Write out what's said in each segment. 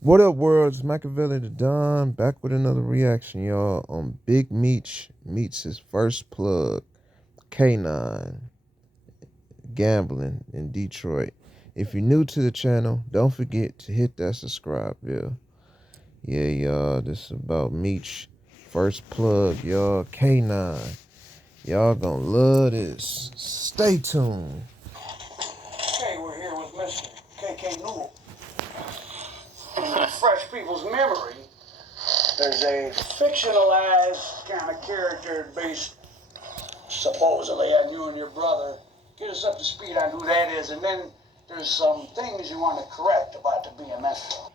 What up, world? It's Machiavelli the Don back with another reaction, y'all, on Big Meech. Meech's first plug, K9, gambling in Detroit. If you're new to the channel, don't forget to hit that subscribe bell. Yeah, y'all, this is about Meech. First plug, y'all, K9. Y'all gonna love this. Stay tuned. Okay, we're here with Mr. K.K. Newell. In refresh people's memory, there's a fictionalized kind of character based supposedly on you and your brother. Get us up to speed on who that is, and then there's some things you want to correct about the BMF.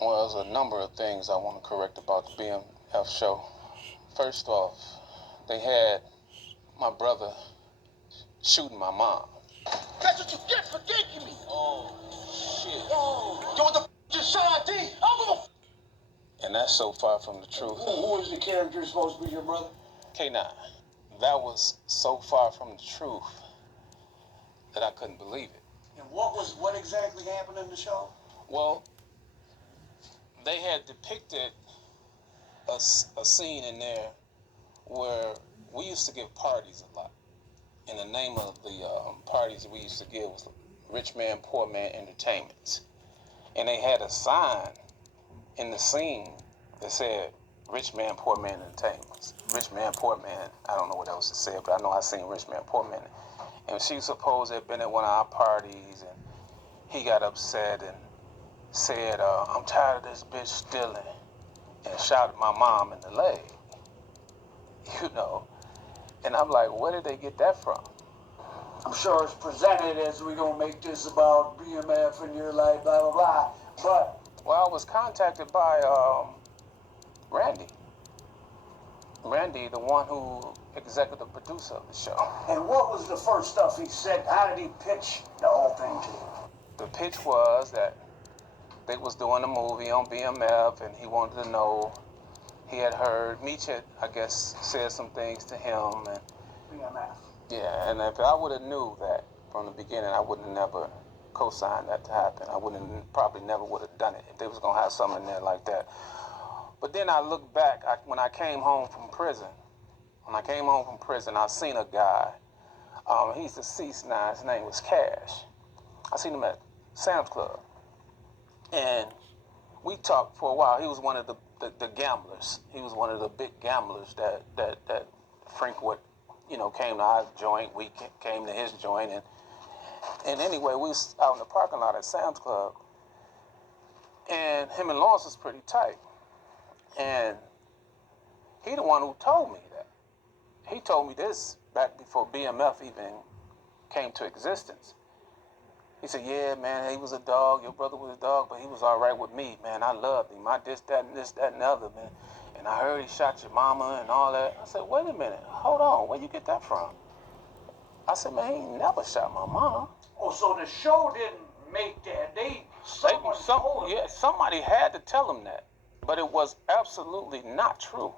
Well, there's a number of things I want to correct about the BMF show. First off, they had my brother shooting my mom. That's what you get for ganking me. Oh, shit. Oh. Yo, what the f*** just shot, D? And that's so far from the truth. Who is the character supposed to be your brother? K9. That was so far from the truth that I couldn't believe it. And what exactly happened in the show? Well, they had depicted a scene in there where we used to give parties a lot. And the name of the parties we used to give was Rich Man, Poor Man Entertainments. And they had a sign in the scene that said Rich Man, Poor Man Entertainments. Rich Man, Poor Man, I don't know what else it said, but I know I seen Rich Man, Poor Man. And she supposed to have been at one of our parties, and he got upset and said, I'm tired of this bitch stealing, and shot my mom in the leg. You know. And I'm like, where did they get that from? I'm sure it's presented as we're going to make this about BMF and your life, blah, blah, blah. But, well, I was contacted by Randy. Randy, the one who executive producer of the show. And what was the first stuff he said? How did he pitch the whole thing to you? The pitch was that they was doing a movie on BMF, and he wanted to know. He had heard Meech had, I guess, said some things to him, and BMF. yeah. And if I would have knew that from the beginning, I would have never co-signed that to happen. I wouldn't probably never would have done it if they was gonna have something in there like that. But then I look back when I came home from prison. When I came home from prison, I seen a guy. He's deceased now. His name was Cash. I seen him at Sam's Club, and we talked for a while. He was one of the gamblers. He was one of the big gamblers that Frank would, came to our joint. We came to his joint, and anyway, we was out in the parking lot at Sam's Club, and him and Lawrence was pretty tight, and he the one who told me that. He told me this back before BMF even came to existence. He said, yeah, man, he was a dog. Your brother was a dog, but he was all right with me, man. I loved him. I this, that, and the other, man. And I heard he shot your mama and all that. I said, wait a minute. Hold on. Where you get that from? I said, man, he ain't never shot my mom. Oh, so the show didn't make that. Somebody had to tell him that. But it was absolutely not true.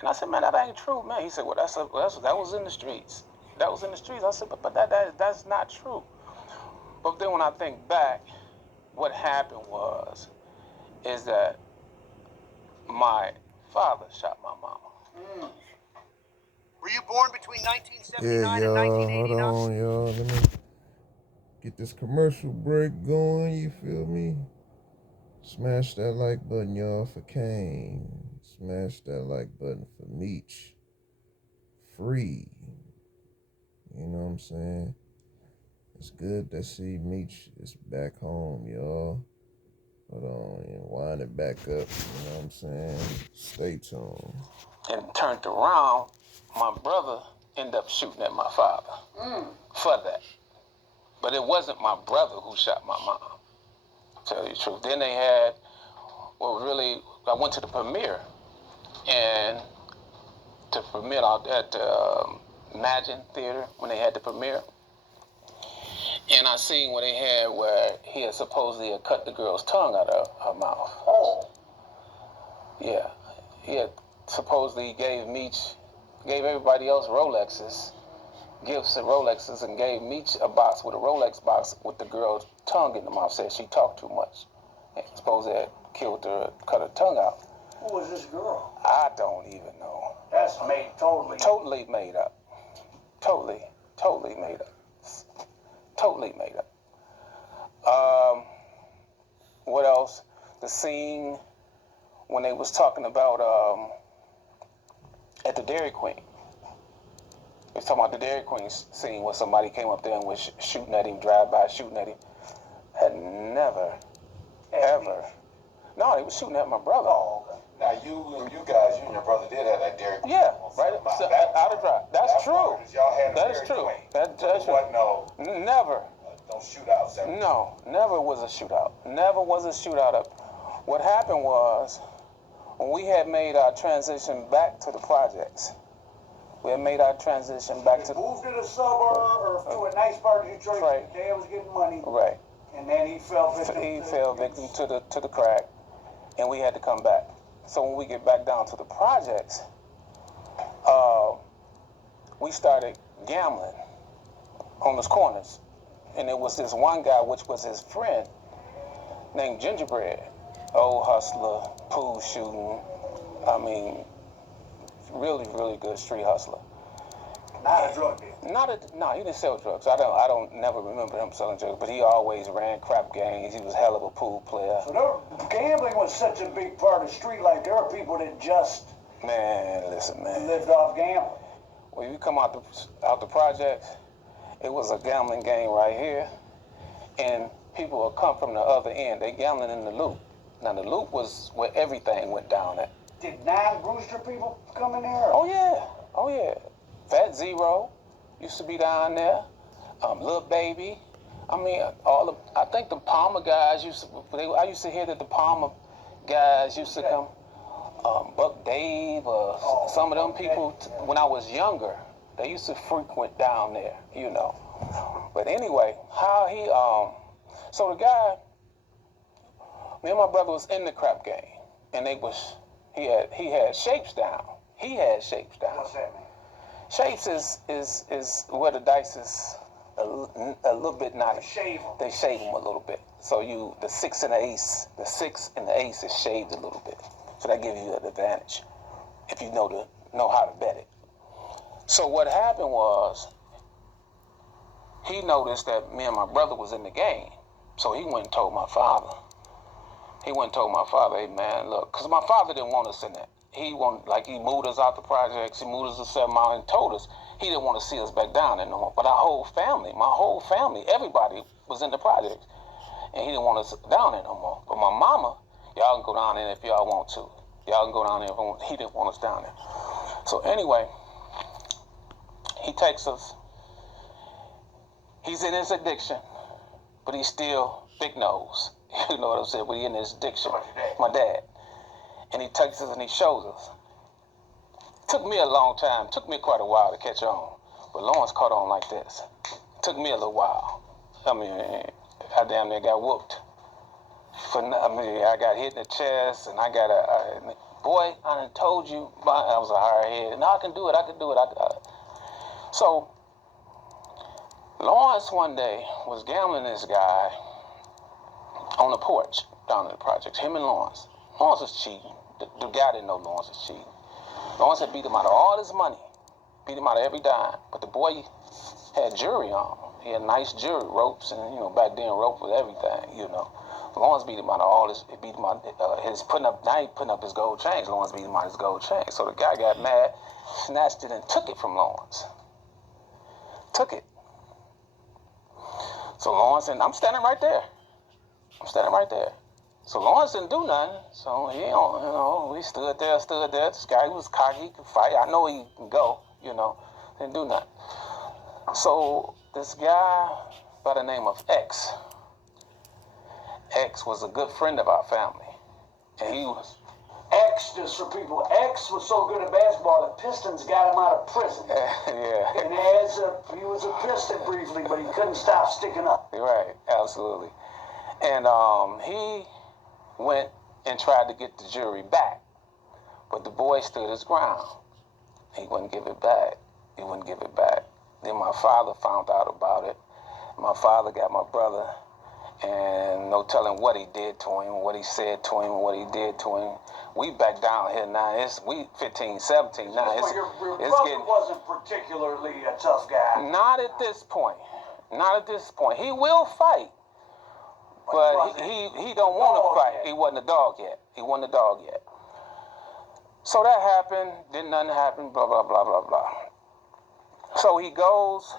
And I said, man, that ain't true, man. He said, well, that was in the streets. That was in the streets. I said, but that's not true. But then when I think back, what happened is that my father shot my mama. Were you born between Yeah, 1979 and y'all, hold 1989? on, y'all. Let me get this commercial break going, you feel me? Smash that like button, y'all, for Kane. Smash that like button for Meech. Free. You know what I'm saying? It's good to see Meech is back home, y'all. Hold on, and wind it back up. You know what I'm saying? Stay tuned. And turned around, my brother ended up shooting at my father for that. But it wasn't my brother who shot my mom, to tell you the truth. Then they had, I went to the premiere, and to premiere out at the Imagine Theater when they had the premiere. And I seen what they had where he had supposedly cut the girl's tongue out of her mouth. Oh. Yeah. He had supposedly gave everybody else Rolexes, gifts and Rolexes, and gave Meech a box with a Rolex box with the girl's tongue in the mouth. Said she talked too much. And supposedly had killed her, cut her tongue out. Who was this girl? I don't even know. That's made totally. Totally made up. Totally made up. Totally made up. What else? The scene when they was talking about at the Dairy Queen. They was talking about the Dairy Queen scene where somebody came up there and was shooting at him, drive by shooting at him. Had never, ever. No, they was shooting at my brother. Oh, okay. Now you and your brother did have that Dairy Queen. Yeah, right. So, out of drive. That's true. Y'all had That a is Dairy true. Queen. That's There true. wasn't Never. no shootouts ever. No, never was a shootout. Never was a shootout. What happened was, when we had made our transition back to the projects, we had made our transition back to Moved to the suburb or to a nice part of Detroit. Right. Dad was getting money, right. and then he fell victim. He to fell victim to the crack, and we had to come back. So when we get back down to the projects, we started gambling on those corners, and there was this one guy, which was his friend, named Gingerbread, old hustler, pool shooting. I mean, really, really good street hustler. Not a drug dealer. No, he didn't sell drugs. I don't never remember him selling drugs, but he always ran crap gangs. He was a hell of a pool player. So gambling was such a big part of street life. There were people that just Man, listen, man. lived off gambling. When you come out the projects, it was a gambling game right here, and people would come from the other end. They gambling in the loop. Now the loop was where everything went down at. Did non-Brewster people come in there? Oh yeah. Fat Zero used to be down there. Lil Baby. I mean, I think the Palmer guys I used to hear that the Palmer guys used to come. Buck Dave, some of them people, when I was younger, they used to frequent down there, you know. But anyway, how so the guy, me and my brother was in the crap game, and he had shapes down. He had shapes down. What's that mean? Shapes is where the dice is a little bit not. Shave 'em. They shave them a little bit. So the 6 and the ace is shaved a little bit. So that gives you an advantage if you know how to bet it. So what happened was, he noticed that me and my brother was in the game. So he went and told my father. He hey man, look, because my father didn't want us in that. He moved us out the projects, he moved us to 7 Mile and told us he didn't want to see us back down there no more. But my whole family, everybody was in the projects. And he didn't want us down there no more. But my mama, y'all can go down there if y'all want to. Y'all can go down there if you want. He didn't want us down there. So anyway, he takes us. He's in his addiction, but he's still big nose. You know what I'm saying? But he's in his addiction. My dad. And he takes us and he shows us. Took me a long time. Took me quite a while to catch on. But Lawrence caught on like this. Took me a little while. I mean, I damn near got whooped. I got hit in the chest, and I got boy, I done told you, I was a hard head. No, I can do it. So, Lawrence one day was gambling this guy on the porch down in the projects, him and Lawrence. Lawrence was cheating. The guy didn't know Lawrence was cheating. Lawrence had beat him out of all his money, beat him out of every dime, but the boy had jewelry on. He had nice jewelry, ropes, and back then rope was everything, Lawrence beat him out of all his, he putting up his gold chains. Lawrence beat him out of his gold chains. So the guy got mad, snatched it, and took it from Lawrence. Took it. So Lawrence, and I'm standing right there. So Lawrence didn't do nothing. So we stood there. This guy was cocky, he could fight. I know he can go, didn't do nothing. So this guy by the name of X was a good friend of our family. And he was... X, just for people, X was so good at basketball, the Pistons got him out of prison. Yeah. And he was a Piston briefly, but he couldn't stop sticking up. Right, absolutely. And he went and tried to get the jury back. But the boy stood his ground. He wouldn't give it back. Then my father found out about it. My father got my brother and no telling what he did to him, what he said to him, what he did to him. We back down here now. We 15, 17 now. Your brother wasn't particularly a tough guy. Not at this point. Not at this point. He will fight, but he don't want to fight. He wasn't a dog yet. He wasn't a dog yet. So that happened. Didn't nothing happen. Blah blah blah blah blah. So he goes.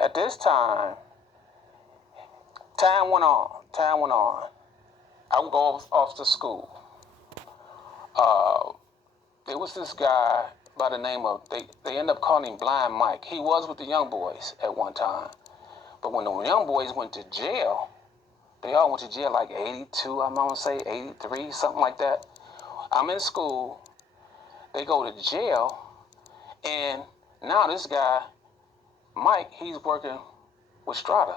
At this time, time went on. Time went on. I would go off to school. There was this guy by the name of, they ended up calling him Blind Mike. He was with the young boys at one time. But when the young boys went to jail, they all went to jail like 82, I'm going to say 83, something like that. I'm in school. They go to jail. And now this guy, Mike, he's working with Strata.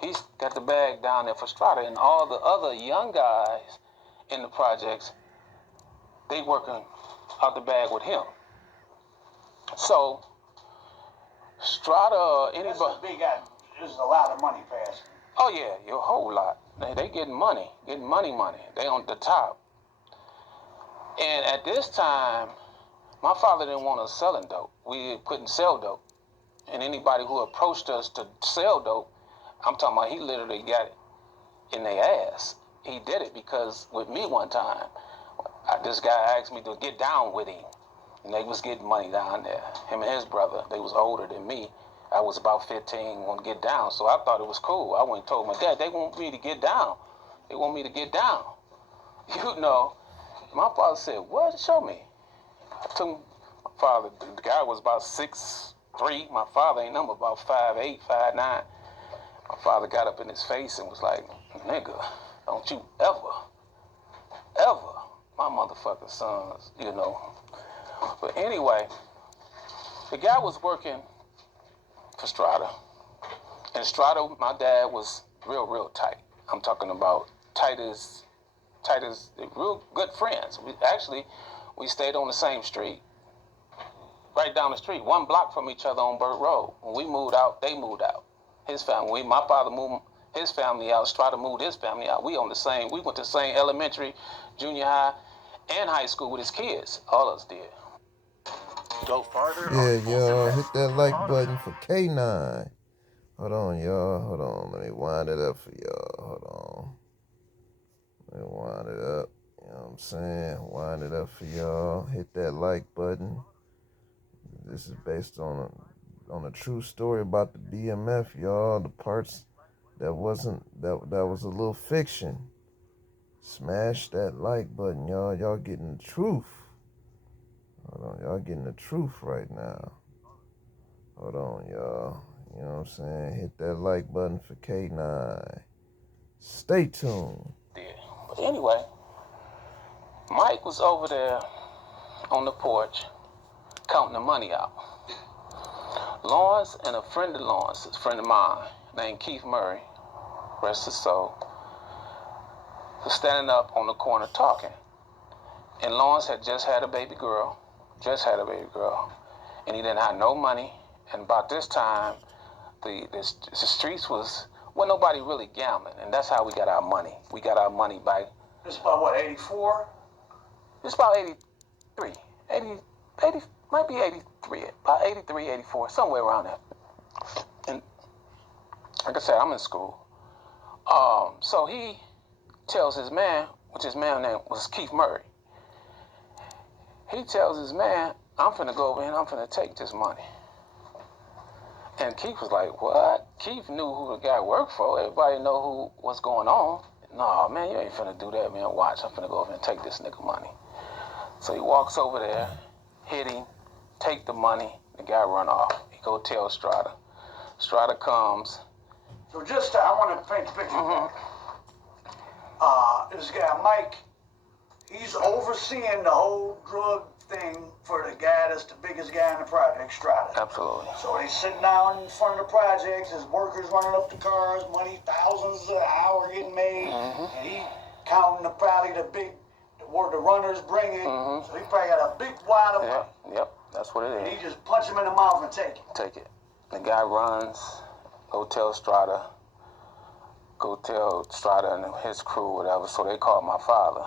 He's got the bag down there for Strata. And all the other young guys in the projects, they working out the bag with him. So, Strata, anybody... That's a big guy. There's a lot of money passing. Oh yeah, a whole lot. They getting money. They on the top. And at this time, my father didn't want us selling dope. We couldn't sell dope. And anybody who approached us to sell dope, I'm talking about he literally got it in their ass. He did it because with me one time, this guy asked me to get down with him. And they was getting money down there. Him and his brother, they was older than me. I was about 15, want to get down. So I thought it was cool. I went and told my dad, they want me to get down. They want me to get down. You know, my father said, what? Show me. I took my father, the guy was about 6'3". My father ain't number about 5'8", 5'9". My father got up in his face and was like, nigga, don't you ever, my motherfucking sons, you know. But anyway, the guy was working for Strata. And Strata, my dad was real tight. I'm talking about tight as real good friends. We stayed on the same street, right down the street, 1 block from each other on Burt Road. When we moved out, they moved out. His family, my father moved his family out, Strata moved his family out. We went to the same elementary, junior high, and high school with his kids. All of us did. Go farther. Yeah, y'all, hit that like button for K9. Hold on, y'all. Hold on. Let me wind it up for y'all. Hold on. Let me wind it up. You know what I'm saying? Wind it up for y'all. Hit that like button. This is based on a true story about the BMF, y'all. The parts that was a little fiction. Smash that like button, y'all. Y'all getting the truth. Hold on, y'all getting the truth right now. Hold on, y'all. You know what I'm saying? Hit that like button for K9. Stay tuned. But anyway, Mike was over there on the porch counting the money out. Lawrence and a friend of Lawrence's, a friend of mine, named Keith Murray, rest his soul, was standing up on the corner talking. And Lawrence had just had a baby girl, and he didn't have no money. And about this time, the streets wasn't nobody really gambling, and that's how we got our money. We got our money by... It's about what, 84? It's about 83. 80, might be 83, about 83, 84, somewhere around there. And like I said, I'm in school. So he tells his man, which his man name was Keith Murray. He tells his man, I'm finna go over here and I'm finna take this money. And Keith was like, what? Keith knew who the guy worked for. Everybody know what's going on. No, man, you ain't finna do that, man. Watch, I'm finna go over and take this nigga money. So he walks over there, hit him, take the money. The guy run off. He go tell Strata. Strata comes. So I want to paint the picture. This guy, Mike, he's overseeing the whole drug thing for the guy that's the biggest guy in the project, Strata. Absolutely. So he's sitting down in front of the projects, his workers running up the cars, money, thousands an hour getting made, and he counting the runners bring it. So he probably got a big wad of money. Yep, that's what it is. And he just punch him in the mouth and take it. Take it. The guy runs, go tell Strata. go tell Strada and his crew, whatever. So they called my father.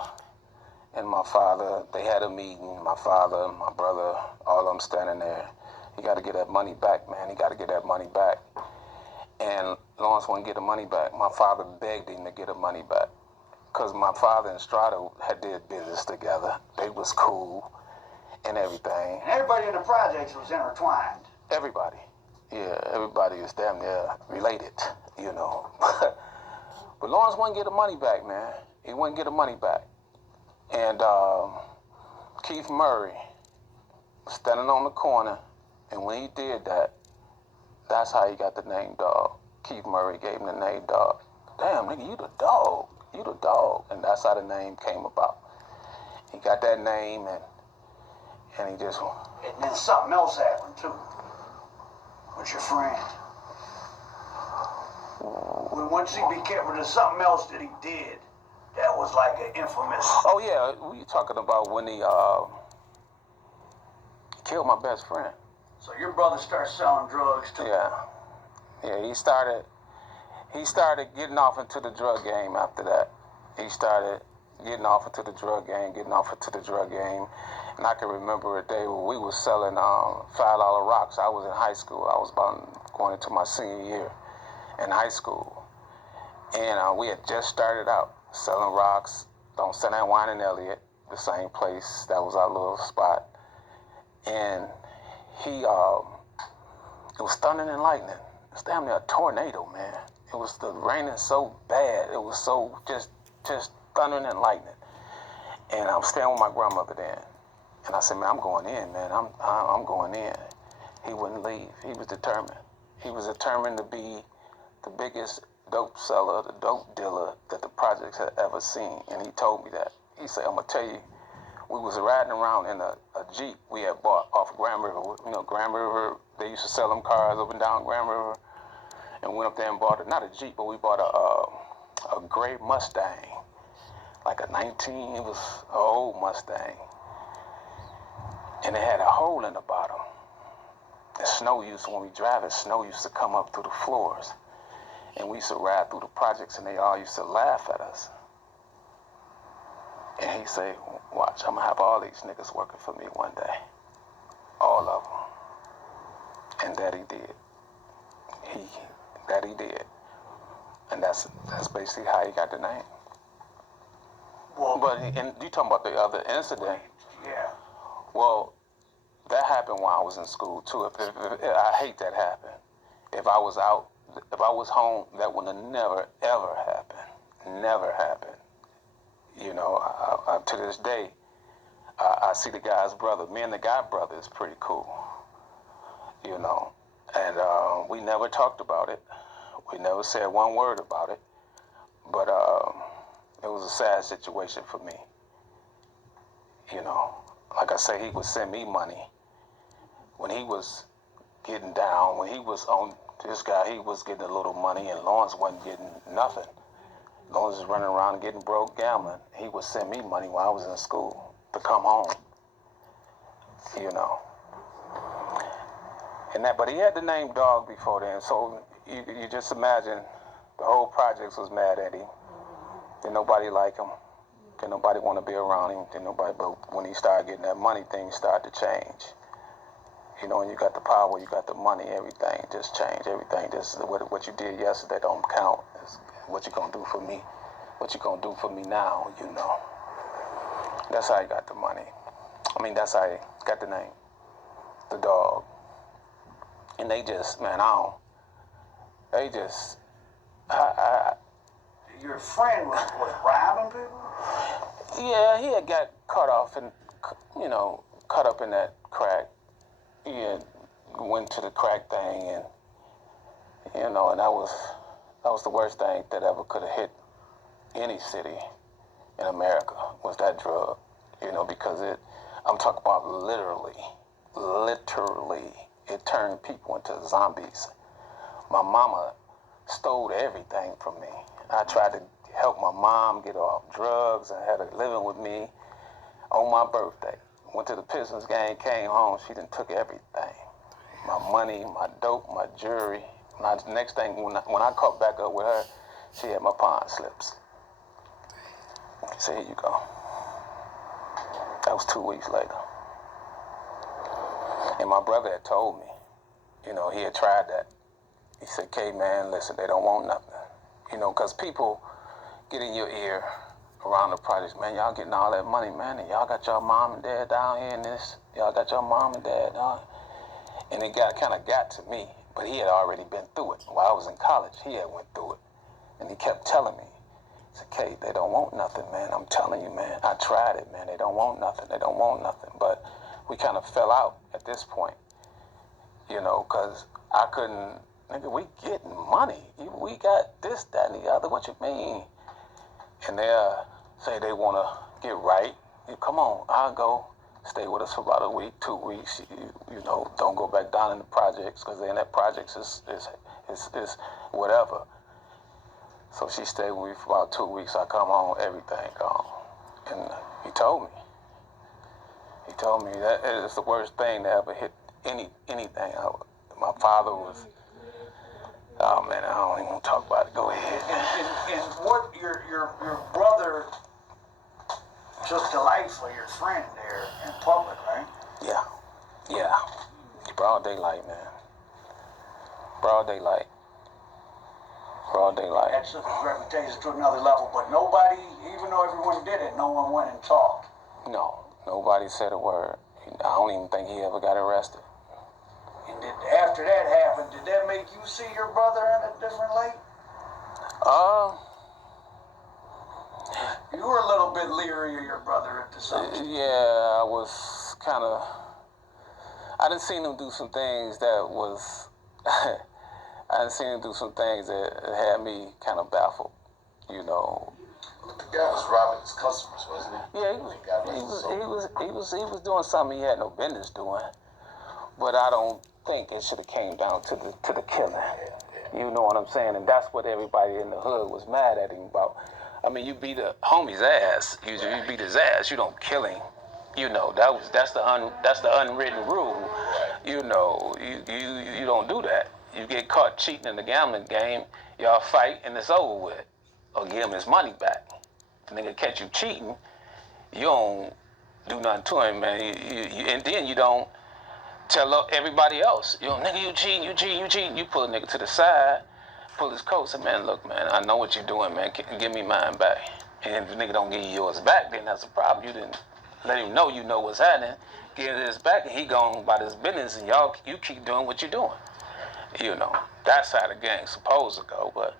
And my father, they had a meeting. My father, my brother, all of them standing there. He got to get that money back, man. He got to get that money back. And Lawrence wouldn't get the money back. My father begged him to get the money back. Because my father and Strada had did business together. They was cool and everything. And everybody in the projects was intertwined. Everybody. Yeah, everybody is damn near related, you know. But Lawrence wouldn't get the money back, man. He wouldn't get the money back. And Keith Murray was standing on the corner, and when he did that, that's how he got the name Dog. Keith Murray gave him the name Dog. Damn, nigga, you the dog. You the dog. And that's how the name came about. He got that name, and he just... And then something else happened, too. With your friend. Once he became, there's something else that he did that was like an infamous... Oh, yeah, we talking about when he killed my best friend. So your brother started selling drugs, too? Yeah, he started getting off into the drug game after that. He started getting off into the drug game, And I can remember a day when we was selling $5 rocks. I was in high school. I was about going into my senior year in high school. And we had just started out selling rocks on St. Wine and Elliott, the same place. That was our little spot. And it was thundering and lightning. It was damn near a tornado, man. It was raining so bad. It was so just thundering and lightning. And I was staying with my grandmother then. And I said, man, I'm going in, man. I'm going in. He wouldn't leave. He was determined. He was determined to be the biggest dope seller, the dope dealer that the projects had ever seen. And he told me that. He said, I'm going to tell you, we was riding around in a Jeep we had bought off Grand River. You know, Grand River, they used to sell them cars up and down Grand River. And went up there and bought not a Jeep, but we bought a gray Mustang. Like a 19, it was an old Mustang. And it had a hole in the bottom. And when we drive it, snow used to come up through the floors. And we used to ride through the projects and they all used to laugh at us. And he said, watch, I'm gonna have all these niggas working for me one day. All of them. And that he did. That he did. And that's basically how he got the name. Well, But and you talking about the other incident? yeah. Well, that happened while I was in school too. If I hate that happened. If I was out, if I was home, that would have never ever happened. Never happened. You know, I to this day, I see the guy's brother. Me and the guy brother is pretty cool. You know, and we never talked about it. We never said one word about it. But it was a sad situation for me. You know, like I say, he would send me money when he was getting down. When he was on this guy, he was getting a little money, and Lawrence wasn't getting nothing. Lawrence was running around and getting broke gambling. He would send me money while I was in school to come home. You know. And that, but he had the name Dog before then, so you just imagine the whole projects was mad at him. Didn't nobody like him. Didn't nobody want to be around him. Didn't nobody. But when he started getting that money, things started to change. You know, when you got the power, you got the money, everything just changed. Everything just what you did yesterday don't count. It's what you gonna do for me? What you gonna do for me now? You know. That's how he got the money. I mean, that's how he got the name, the Dog. And they just, man, they just, Your friend was robbing people? yeah, he had got caught off and, you know, caught up in that crack. He had went to the crack thing and, you know, and that was the worst thing that ever could have hit any city in America was that drug, you know, because I'm talking about literally, it turned people into zombies. My mama stole everything from me. I tried to help my mom get off drugs and had her living with me on my birthday. Went to the Pistons game, came home, she done took everything. My money, my dope, my jewelry. The next thing, when I caught back up with her, She had my pawn slips. She said, here you go. That was 2 weeks later. And my brother had told me, you know, he had tried that. He said, K, man, listen, they don't want nothing. You know, because people get in your ear around the projects, man, y'all getting all that money, man, and y'all got your mom and dad down here in this. Y'all got your mom and dad down. And it kind of got to me, but he had already been through it. While I was in college, he had went through it. And he kept telling me, he said, Kate, they don't want nothing, man. I'm telling you, man. I tried it, man. They don't want nothing. They don't want nothing. But we kind of fell out at this point, you know, because I couldn't, nigga, we getting money. We got this, that, and the other. What you mean? And they say they want to get right. Come on, I'll go. Stay with us for about a week, 2 weeks. You know, don't go back down in the projects, because in that projects is whatever. So she stayed with me for about 2 weeks. I come home, everything gone. And he told me that is the worst thing to ever hit anything. My father was, oh man, I don't even want to talk about it. Go ahead. And what your brother took to life for your friend there in public, right? Yeah. Broad daylight, man. Broad daylight. That took his reputation to another level, but nobody, even though everyone did it, no one went and talked. No, nobody said a word. I don't even think he ever got arrested. And after that happened, did that make you see your brother in a different light? You were a little bit leery of your brother at the time. Yeah, I was kind of, I done seen him do some things that was, I done seen him do some things that had me kind of baffled, you know. The guy was robbing his customers, wasn't he? Yeah, he was doing something he had no business doing, but I don't think it should have came down to the killing. You know what I'm saying? And that's what everybody in the hood was mad at him about. I mean, you beat a homie's ass. You beat his ass. You don't kill him. You know, that's the unwritten rule. You know, you don't do that. You get caught cheating in the gambling game, y'all fight and it's over with, or give him his money back. If the nigga catch you cheating, you don't do nothing to him, man. And then you don't tell everybody else. You know, nigga, you cheating. You pull a nigga to the side, pull his coat, say, man, look, man, I know what you're doing, man. Give me mine back. And if the nigga don't give you yours back, then that's a problem. You didn't let him know you know what's happening. Give his back, and he gone about his business, and you keep doing what you're doing. You know, that's how the gang's supposed to go, but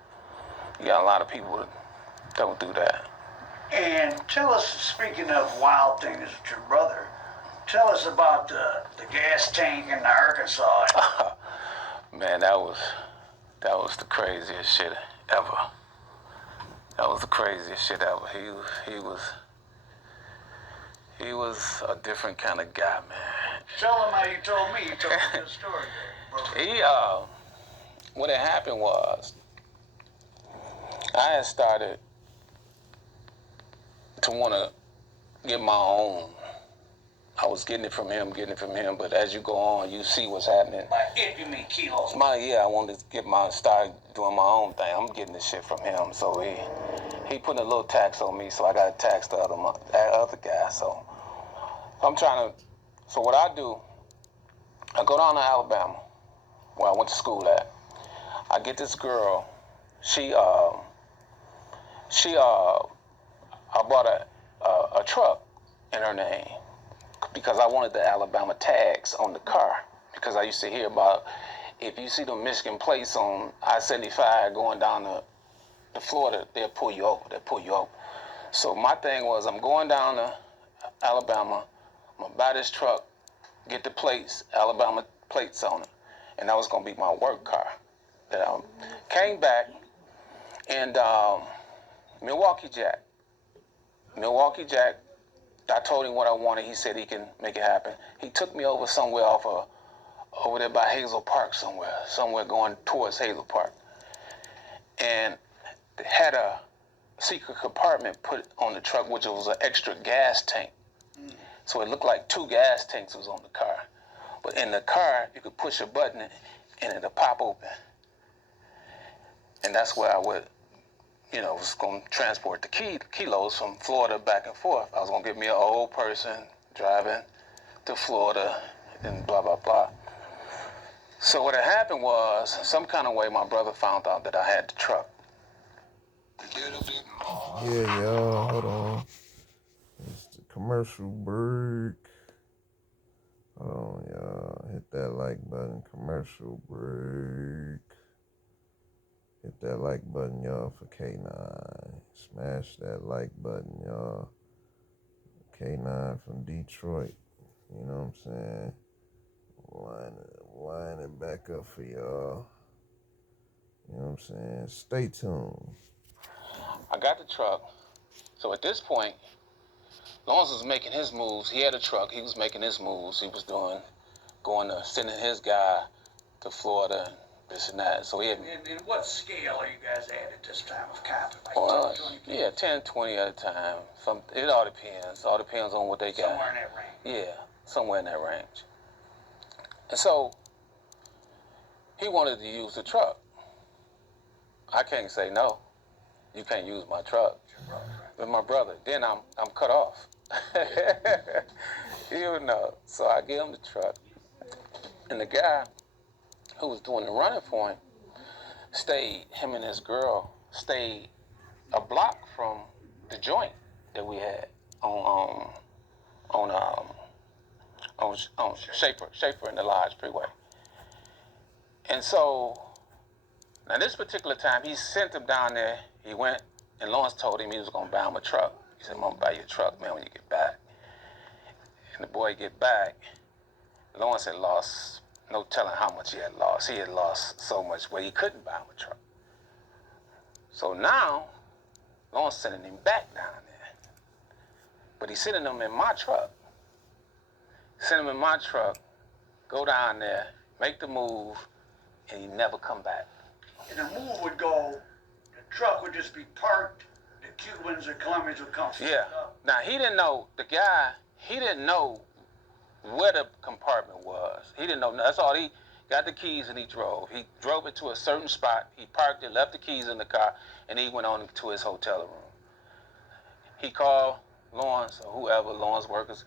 you got a lot of people that don't do that. And tell us, speaking of wild things with your brother, tell us about the gas tank in Arkansas. Man, that was the craziest shit ever. That was the craziest shit ever. He was a different kind of guy, man. Tell him how you told me. You told me the story. What had happened was, I had started to want to get my own. I was getting it from him, but as you go on, you see what's happening. Like, if you mean kilos. I wanted to start doing my own thing. I'm getting this shit from him, so he put a little tax on me, so I got to tax the other guy. So so what I do, I go down to Alabama, where I went to school at. I get this girl. I bought a truck in her name because I wanted the Alabama tags on the car, because I used to hear about, if you see the Michigan plates on I-75 going down to Florida, they'll pull you over. So my thing was, I'm going down to Alabama, I'm gonna buy this truck, get the plates, Alabama plates on it, and that was gonna be my work car. Came back, and Milwaukee Jack, I told him what I wanted. He said he can make it happen. He took me over somewhere over there by Hazel Park somewhere going towards Hazel Park. And they had a secret compartment put on the truck, which was an extra gas tank. So it looked like 2 gas tanks was on the car. But in the car, you could push a button and it'll pop open. And that's where I would was going to transport the kilos from Florida back and forth. I was going to get me an old person driving to Florida and blah, blah, blah. So what had happened was, some kind of way my brother found out that I had the truck. Yeah, y'all, hold on. It's the commercial break. Hold on, y'all. Hit that like button. Commercial break. Hit that like button, y'all, for K9. Smash that like button, y'all. K9 from Detroit. You know what I'm saying? Line it back up for y'all. You know what I'm saying? Stay tuned. I got the truck. So at this point, Lawrence was making his moves. He had a truck. He was making his moves. He was sending his guy to Florida, this and that. So he had. And what scale are you guys at this time of capital? Like Well, 10, 20 people? yeah, 10, 20 at a time. It all depends. All depends on what they got. Somewhere in that range. Yeah, somewhere in that range. And so he wanted to use the truck. I can't say no. You can't use my truck. With my brother. Then I'm cut off. So I give him the truck. And the guy who was doing the running for him him and his girl stayed a block from the joint that we had on Schaefer in the Lodge Freeway. And so, now this particular time, he sent him down there. He went, and Lawrence told him he was going to buy him a truck. He said, I'm going to buy you a truck, man, when you get back. And the boy get back. Lawrence had lost, no telling how much he had lost. He had lost so much where he couldn't buy him a truck. So now, Lawrence sending him back down there. But he's sending him in my truck. Send him in my truck, go down there, make the move, and he never come back. And the move would go, the truck would just be parked, the Cubans or Colombians would come. Yeah. Now, he didn't know where the compartment was. He didn't know. That's all. He got the keys and he drove. He drove it to a certain spot. He parked it, left the keys in the car, and he went on to his hotel room. He called Lawrence or whoever, Lawrence workers.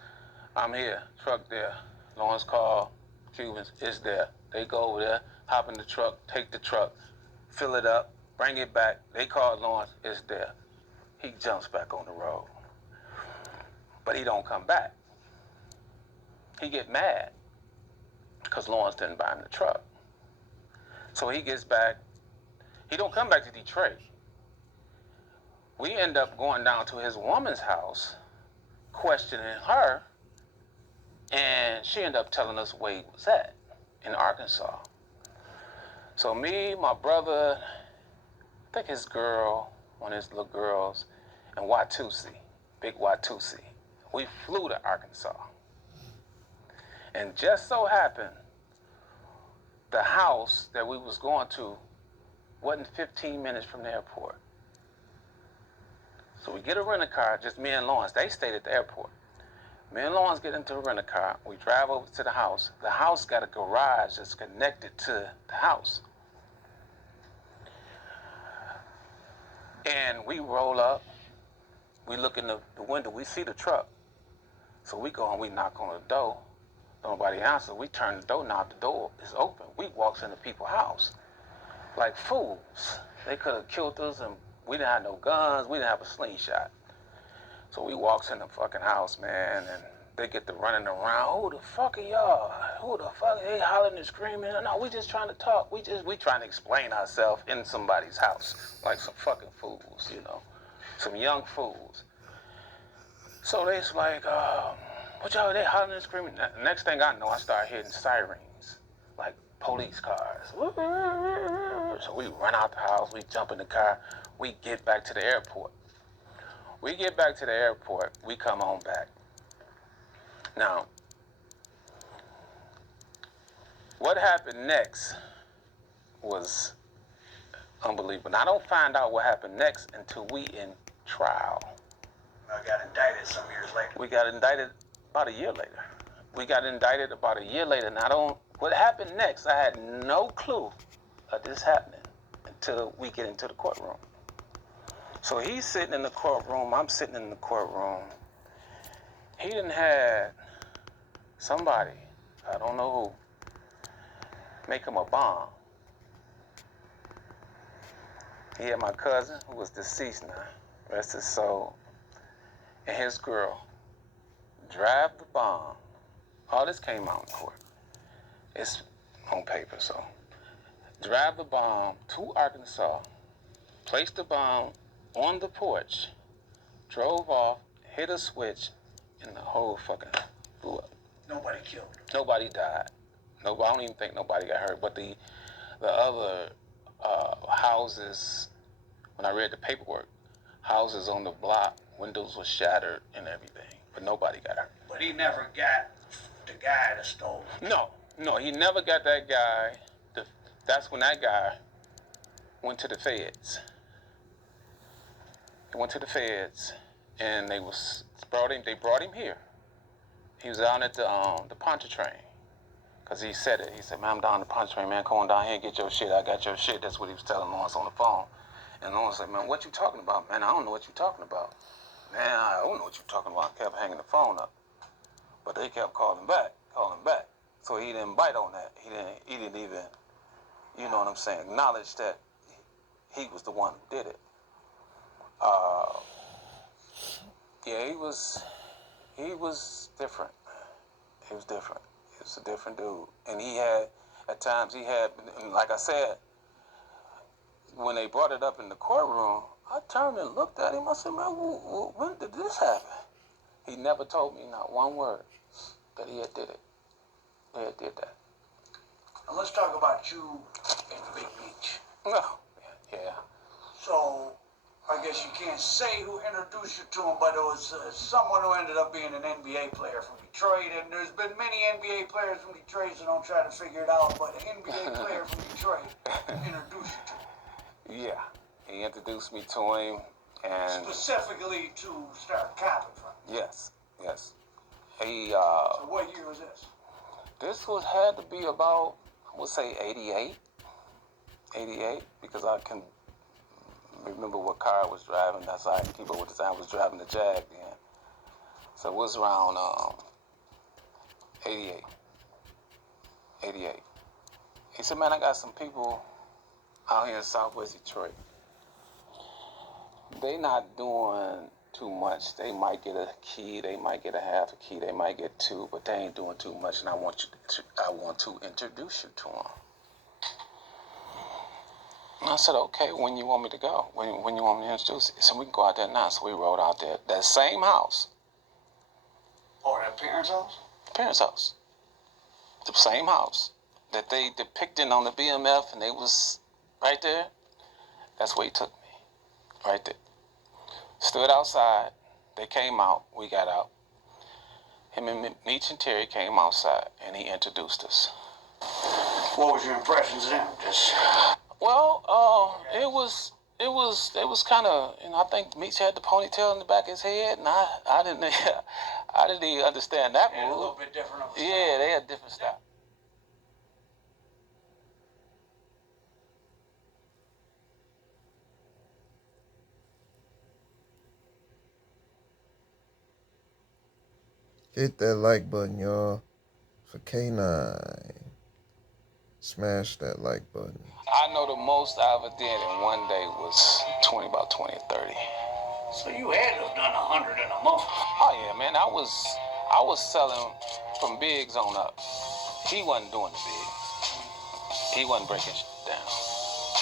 I'm here, truck there. Lawrence called Cubans, it's there. They go over there, hop in the truck, take the truck, fill it up, bring it back. They call Lawrence, it's there. He jumps back on the road. But he don't come back. He get mad because Lawrence didn't buy him the truck. So he gets back. He don't come back to Detroit. We end up going down to his woman's house, questioning her, and she ended up telling us where he was at, in Arkansas. So me, my brother, I think his girl, one of his little girls, and Watusi, big Watusi, we flew to Arkansas. And just so happened, the house that we was going to wasn't 15 minutes from the airport. So we get a rent-a-car, just me and Lawrence. They stayed at the airport. Me and Lawrence get into a rent-a-car. We drive over to the house. The house got a garage that's connected to the house. And we roll up. We look in the window. We see the truck. So we go and we knock on the door. Nobody answers. We turn the door knob. The door is open. We walks into people's house like fools. They could have killed us, and we didn't have no guns. We didn't have a slingshot. So we walks in the fucking house, man, and they get to running around. Who the fuck are y'all? Who the fuck? They hollering and screaming. No, we just trying to talk. We trying to explain ourselves in somebody's house like some fucking fools, some young fools. So they's like, what y'all? They hollering and screaming. Next thing I know, I start hearing sirens, like police cars. So we run out the house. We jump in the car. We get back to the airport. We get back to the airport, we come on back. Now, what happened next was unbelievable. Now, I don't find out what happened next until we in trial. I got indicted some years later. We got indicted about a year later. Now, what happened next, I had no clue of this happening until we get into the courtroom. So he's sitting in the courtroom. I'm sitting in the courtroom. He done had somebody, I don't know who, make him a bomb. He had my cousin, who was deceased now, rest his soul, and his girl drive the bomb. All this came out in court. It's on paper, so. Drive the bomb to Arkansas, placed the bomb on the porch, drove off, hit a switch, and the whole fucking blew up. Nobody killed. Nobody died. I don't even think nobody got hurt. But the other houses, when I read the paperwork, houses on the block, windows were shattered and everything, but nobody got hurt. But he never got the guy that stole it. No, he never got that guy. That's when that guy went to the feds. He went to the feds, and they brought him here. He was down at the Pontchartrain, because he said it. He said, man, I'm down at the Pontchartrain, man, come on down here and get your shit. I got your shit. That's what he was telling Lawrence on the phone. And Lawrence said, man, what you talking about? Man, I don't know what you talking about. Man, I don't know what you talking about. I kept hanging the phone up. But they kept calling back. So he didn't bite on that. He didn't even, you know what I'm saying, acknowledge that he was the one who did it. Yeah, he was different. He was different. He was a different dude. And at times, like I said, when they brought it up in the courtroom, I turned and looked at him. I said, man, when did this happen? He never told me not one word that he had did it. He had did that. Now let's talk about you and Big Meech. No, yeah. So, I guess you can't say who introduced you to him, but it was someone who ended up being an NBA player from Detroit. And there's been many NBA players from Detroit, so don't try to figure it out. But an NBA player from Detroit introduced you to him. Yeah, he introduced me to him, and specifically to start copping from him. Yes. He. So what year was this? This had to be about, I would say 88, because I can remember what car I was driving. That's how I can keep up with the time. I was driving the Jag then. So it was around 88. He said, man, I got some people out here in Southwest Detroit. They not doing too much. They might get a key, they might get a half a key, they might get two, but they ain't doing too much, and I want to introduce you to them. And I said, okay, when you want me to go? When you want me to introduce you? So we can go out there now. So we rode out there. That same house. Or at parents' house? Parents' house. The same house that they depicted on the BMF, and they was right there. That's where he took me. Right there. Stood outside. They came out. We got out. Him and Meech and Terry came outside, and he introduced us. What was your impressions of them? Well, it was kind of, I think Meech had the ponytail in the back of his head, and I didn't even understand that move. A little bit different of a style. Yeah, they had different style. Hit that like button, y'all, for K9. Smash that like button. I know the most I ever did in one day was about 20 or 30. So you had to have done 100 in a month. Oh yeah, man, I was selling from bigs on up. He wasn't doing the bigs. He wasn't breaking shit down.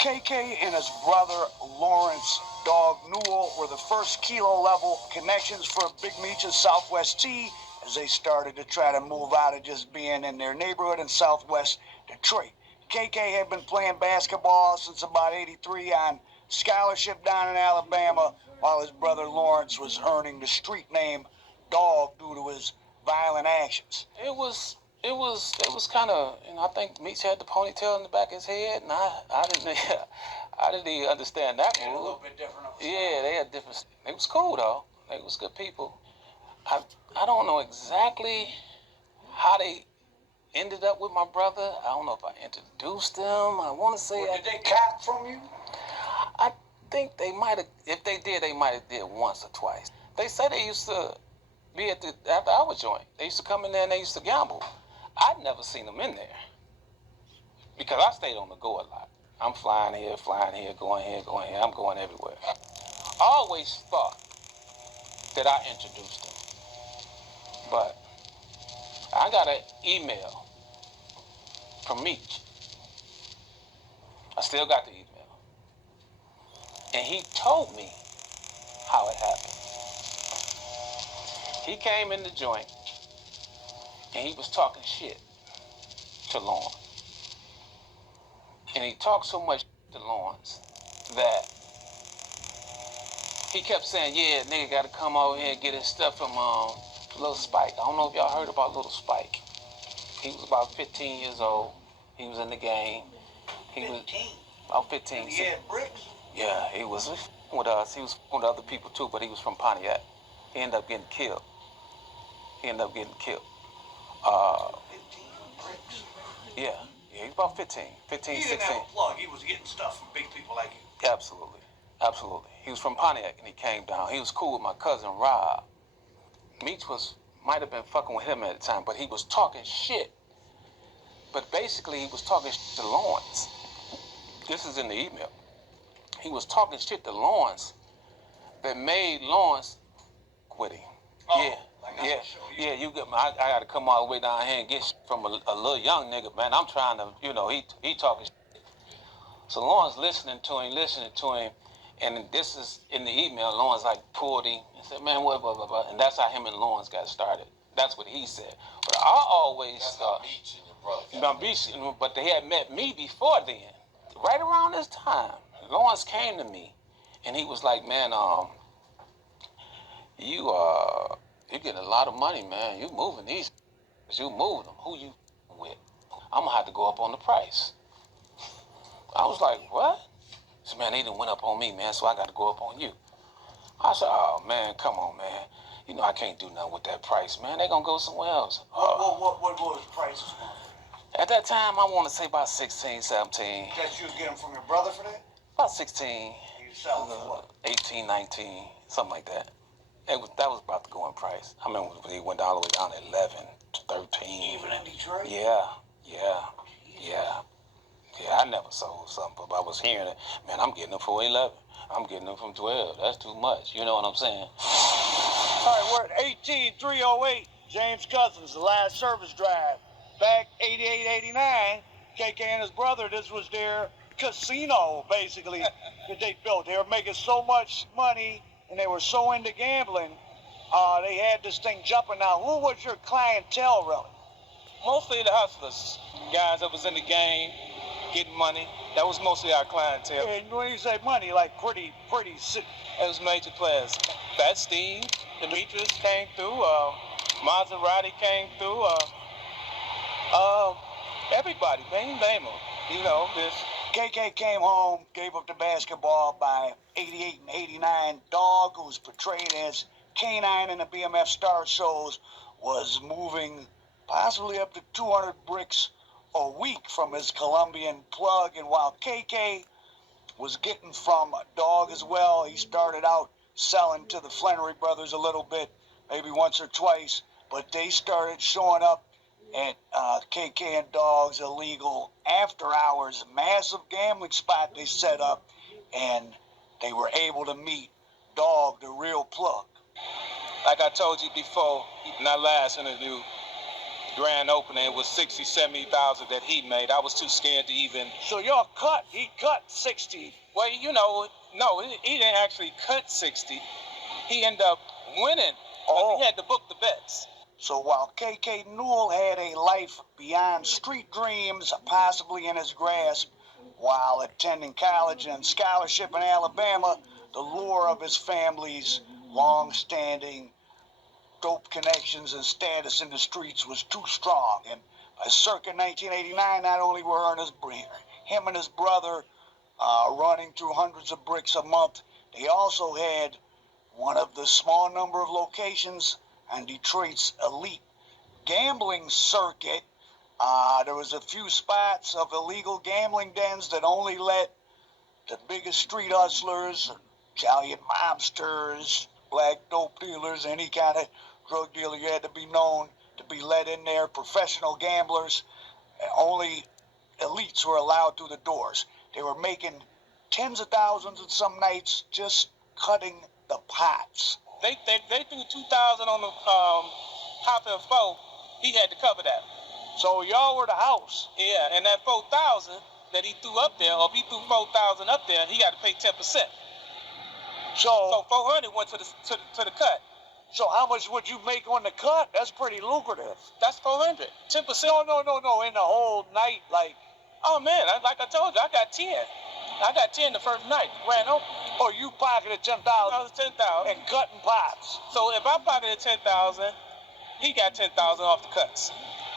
KK and his brother Lawrence Dog Newell were the first kilo level connections for Big Meech's Southwest T as they started to try to move out of just being in their neighborhood in Southwest Detroit. KK had been playing basketball since about '83 on scholarship down in Alabama, while his brother Lawrence was earning the street name Dog due to his violent actions. It was kind of, I think Meech had the ponytail in the back of his head, and I didn't even understand that move. A little bit different of a style. Yeah, they had different. It was cool though. They was good people. I don't know exactly how they ended up with my brother. I don't know if I introduced them. I want to say. Did they cop from you? think they might have, if they did, they might have did once or twice. They say they used to be at the after hour joint. They used to come in there and they used to gamble. I'd never seen them in there because I stayed on the go a lot. I'm flying here, going here, going here. I'm going everywhere. I always thought that I introduced them, but I got an email from Meech. I still got the email, and he told me how it happened. He came in the joint, and he was talking shit to Lawrence. And he talked so much to Lawrence that he kept saying, yeah, nigga got to come over here and get his stuff from Little Spike. I don't know if y'all heard about Little Spike. He was about 15 years old. He was in the game. He 15? was about 15. He had bricks? Yeah, he was with us. He was with other people too, but he was from Pontiac. He ended up getting killed. 15 bricks. Yeah, he was about 15, He 16. didn't have a plug. He was getting stuff from big people like you. Absolutely. Absolutely. He was from Pontiac and he came down. He was cool with my cousin Rob. Meech might have been fucking with him at the time, but he was talking shit. But basically he was talking shit to Lawrence. This is in the email. He was talking shit to Lawrence that made Lawrence quit him. Oh, Yeah, you get. I got to come all the way down here and get shit from a little young nigga, man. I'm trying to, he talking shit. So Lawrence listening to him, and this is in the email. Lawrence like pulled him and said, man, what, blah, blah, blah. And that's how him and Lawrence got started. That's what he said. But I always thought, Meech and your brother. but they had met me before then. Right around this time, Lawrence came to me, and he was like, man, you getting a lot of money, man. You moving these, you moving them. Who you with? I'm gonna have to go up on the price. I was like, what? He said, man, they done went up on me, man, so I got to go up on you. I said, oh, man, come on, man. You know I can't do nothing with that price, man. They gonna go somewhere else. What was the prices? At that time, I want to say about 16, 17. That you was getting from your brother for that? About 16, You sell for what? 18, 19, something like that. That was about the going price. I remember when it went all the way down to 11, 13. Even in Detroit? Yeah. I never sold something, but I was hearing it. Man, I'm getting them for 11. I'm getting them from 12. That's too much. You know what I'm saying? All right, we're at 18308 James Cousins, the last service drive. Back 88, 89, KK and his brother, this was their casino, basically, that they built. They were making so much money, and they were so into gambling, they had this thing jumping out. Who was your clientele, really? Mostly the hustlers, guys that was in the game, getting money. That was mostly our clientele. And when you say money, like pretty It was major players. Fat Steve, Demetrius came through, Maserati came through, everybody, name them. This. KK came home, gave up the basketball by 88 and 89. Dog, who was portrayed as K9 in the BMF Star shows, was moving possibly up to 200 bricks a week from his Colombian plug. And while KK was getting from Dog as well, he started out selling to the Flannery brothers a little bit, maybe once or twice, but they started showing up at KK and Dog's illegal after-hours massive gambling spot they set up, and they were able to meet Dog, the real plug. Like I told you before, in our last interview, grand opening, it was 60, 70,000 that he made. I was too scared to even. So he cut 60. Well, no, he didn't actually cut 60. He ended up winning. Oh. He had to book the bets. So while KK Newell had a life beyond street dreams, possibly in his grasp, while attending college and scholarship in Alabama, the lure of his family's long-standing dope connections and status in the streets was too strong. And by circa 1989, not only were him and his brother running through hundreds of bricks a month, they also had one of the small number of locations on Detroit's elite gambling circuit. There was a few spots of illegal gambling dens that only let the biggest street hustlers, Italian mobsters, black dope dealers, any kind of drug dealer, you had to be known to be let in there, professional gamblers. Only elites were allowed through the doors. They were making tens of thousands of some nights just cutting the pots. They threw 2,000 on the Hop and 4. He had to cover that. So y'all were the house. Yeah, and that 4,000 that he threw up there, or if he threw 4,000 up there, he got to pay 10%. So 400 went to the cut. So how much would you make on the cut? That's pretty lucrative. That's 400. 10%. No. In the whole night, like. Oh man, like I told you, I got 10. I got 10 the first night. Ran open. Oh, you pocketed 10,000. I was 10,000. And cutting pots. So if I pocketed 10,000, he got 10,000 off the cuts.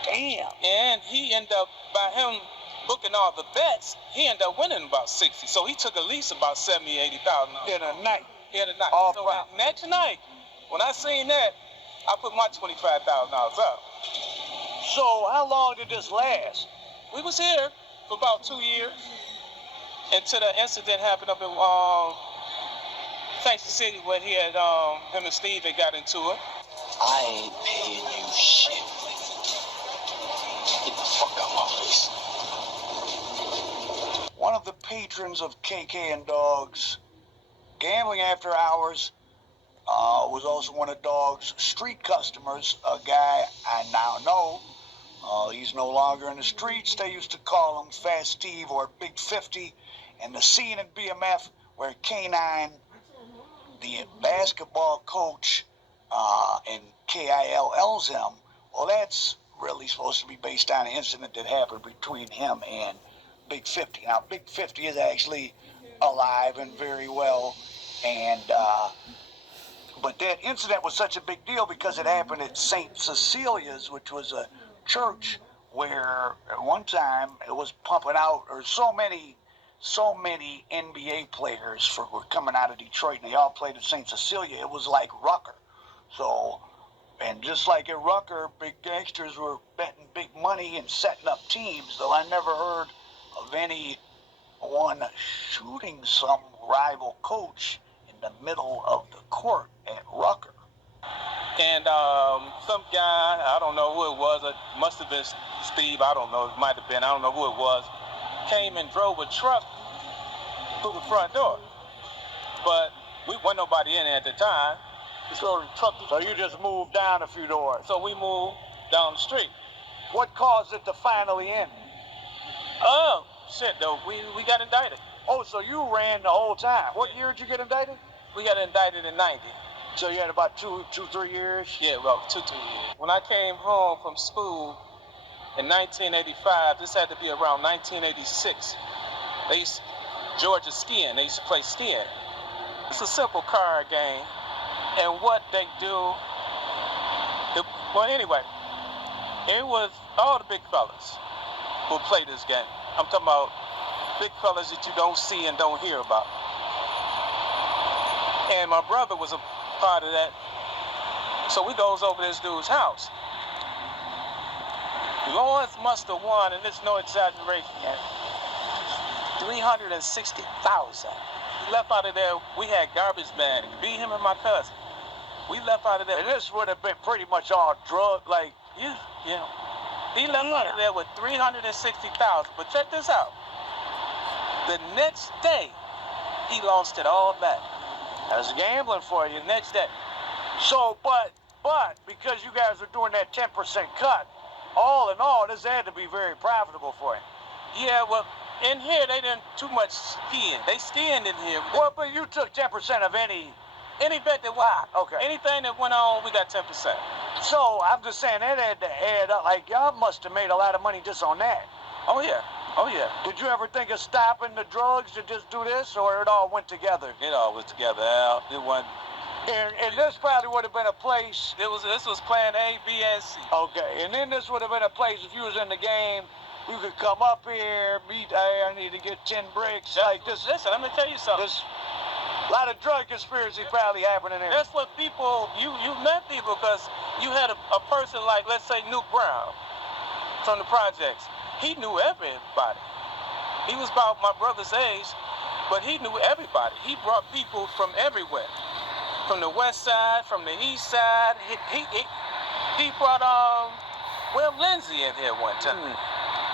Damn. And he ended up, by him booking all the bets, he ended up winning about 60. So he took at least about 70, 80,000. In a night. In a night. All so right. Next night, when I seen that, I put my $25,000 up. So how long did this last? We was here for about 2 years until the incident happened up in St. City where he had him and Steve had got into it. I ain't paying you shit. Get the fuck out my face. One of the patrons of KK and Dogs Gambling After Hours was also one of Dog's street customers, a guy I now know. He's no longer in the streets. They used to call him Fast Steve or Big 50. And the scene in BMF where K9, the basketball coach, and KILLs him, well, that's really supposed to be based on an incident that happened between him and Big 50. Now, Big 50 is actually alive and very well. And but that incident was such a big deal because it happened at St. Cecilia's, which was a church where at one time it was pumping out, or so many NBA players were coming out of Detroit, and they all played at St. Cecilia. It was like Rucker. So, and just like at Rucker, big gangsters were betting big money and setting up teams, though I never heard of anyone shooting some rival coach in the middle of the court at Rucker. And some guy, I don't know who it was, it must have been Steve, I don't know, it might have been, I don't know who it was, came and drove a truck through the front door. But we wasn't nobody in there at the time. So you just moved down a few doors. So we moved down the street. What caused it to finally end? Oh, shit, though, we got indicted. Oh, so you ran the whole time. What year did you get indicted? We got indicted in 90. So you had about 3 years? Yeah, about 2 years. When I came home from school in 1985, this had to be around 1986. They used Georgia skiing. They used to play skiing. It's a simple card game. And what they do, well, anyway, it was all the big fellas who play this game. I'm talking about big fellas that you don't see and don't hear about. And my brother was a part of that. So we goes over this dude's house. Lawrence must have won, and there's no exaggeration, 360,000. We left out of there, we had garbage bags. Beat him and my cousin. We left out of there. And this would have been pretty much all drug, like, yeah. He left out of there with 360,000. But check this out. The next day, he lost it all back. That's gambling for you. The next day. So, but because you guys are doing that 10% cut, all in all, this had to be very profitable for you. Yeah, well, in here, they didn't too much skiing. They skiing in here. Well, but you took 10% of any bet that went on. Okay. Anything that went on, we got 10%. So, I'm just saying, that had to add up. Like, y'all must have made a lot of money just on that. Oh, yeah. Did you ever think of stopping the drugs to just do this, or it all went together? It all was together, Al. It wasn't. And this probably would have been a place. This was plan A, B, and C. Okay, and then this would have been a place if you was in the game. You could come up here, meet. I need to get 10 bricks. Like this. Listen, let me tell you something. A lot of drug conspiracy probably happening there. That's what people. You met people because you had a person like, let's say, Nuke Brown from the projects. He knew everybody. He was about my brother's age. But he knew everybody. He brought people from everywhere, from the west side, from the east side. He brought William Lindsay in here one time.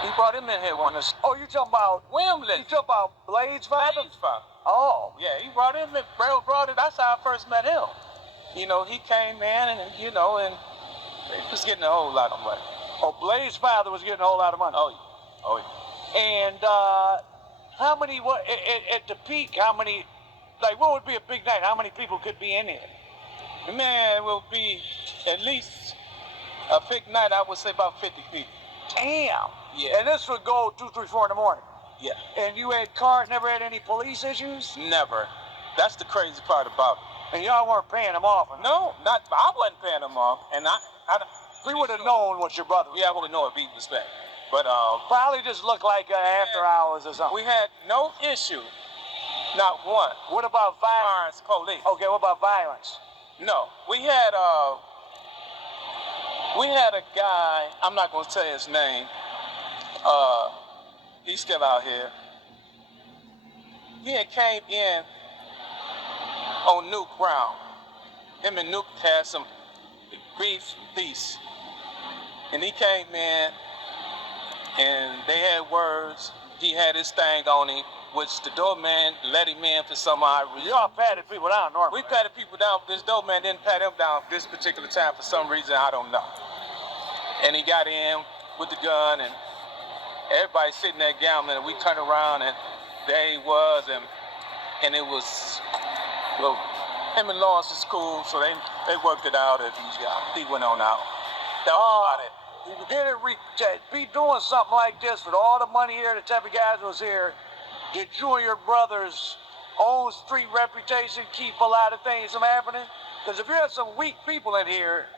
He brought him in here one time. Oh, you talking about William Lindsay. You talking about Blade's father? Blade's father. Oh. Yeah, he brought him in. Brought it. That's how I first met him. You know, he came in and, you know, and he was getting a whole lot of money. Oh, Blade's father was getting a whole lot of money. Oh, yeah. Oh, yeah. And how many, at the peak, how many, like what would be a big night? How many people could be in here? Man, it will be at least a big night, I would say about 50 people. Damn. Yeah. And this would go 2, 3, 4 in the morning. Yeah. And you had cars, never had any police issues? Never. That's the crazy part about it. And y'all weren't paying them off? No, I wasn't paying them off. And we would have known what your brother was. Yeah, I would have known if he was back. But probably just looked like after hours or something. we had no issue, not one. What about violence? Police. Okay, what about violence? No, we had a guy. I'm not gonna say his name. He's still out here. He had came in on Nuke Brown. Him and Nuke had some brief peace, and he came in, and they had words. He had his thing on him, which the doorman let him in for some odd reason. Y'all patted people down normally. We patted people down. This doorman didn't pat him down this particular time for some reason, I don't know. And he got in with the gun, and everybody sitting there gambling, and we turned around, and there he was, and it was, well, him and Lawrence is cool, so they worked it out, and he went on out. That was about it. You did it, be doing something like this with all the money here, the type of guys was here. Did you and your brother's own street reputation keep a lot of things from happening? Because if you had some weak people in here,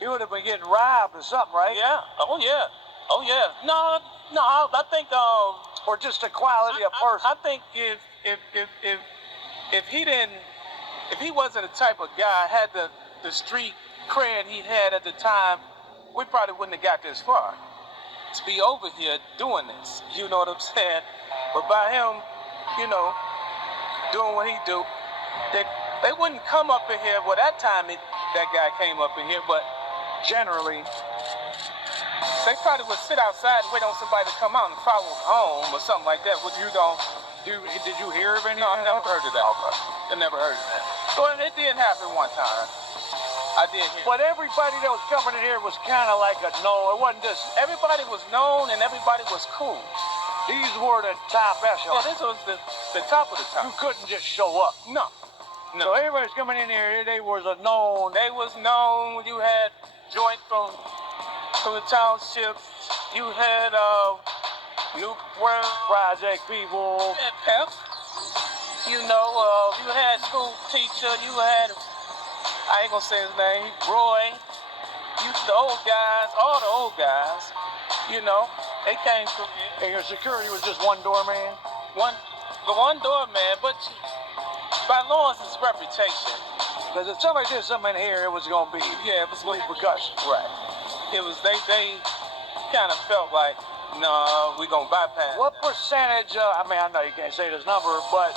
you would have been getting robbed or something, right? Yeah. Oh yeah. Oh yeah. No. I think or just the quality of person. I think if he wasn't the type of guy had the street cred he had at the time, we probably wouldn't have got this far. To be over here doing this, you know what I'm saying? But by him, you know, doing what he do, they wouldn't come up in here. Well, that time that guy came up in here, but generally, they probably would sit outside and wait on somebody to come out and follow home or something like that. Which you don't. Did you hear of any? No, I never heard of that. I never heard of that. So it did happen one time. I did hear. But everybody that was coming in here was kind of like a no. It wasn't just. Everybody was known and everybody was cool. These were the top echelon. Yeah, this was the top of the top. You couldn't just show up. No. So everybody's coming in here. They was a known. They was known. You had joint from the townships. You had New World Project people. Pep. You know, you had school teacher. You had, I ain't gonna say his name, Roy. The old guys, all the old guys. You know, they came through here. And your security was just one doorman? The one doorman, but by Lawrence's reputation. Because if somebody did something in here, it was going to be it was repercussions. Right. It was, they kind of felt like, no, we're going to bypass. What percentage, I know you can't say this number, but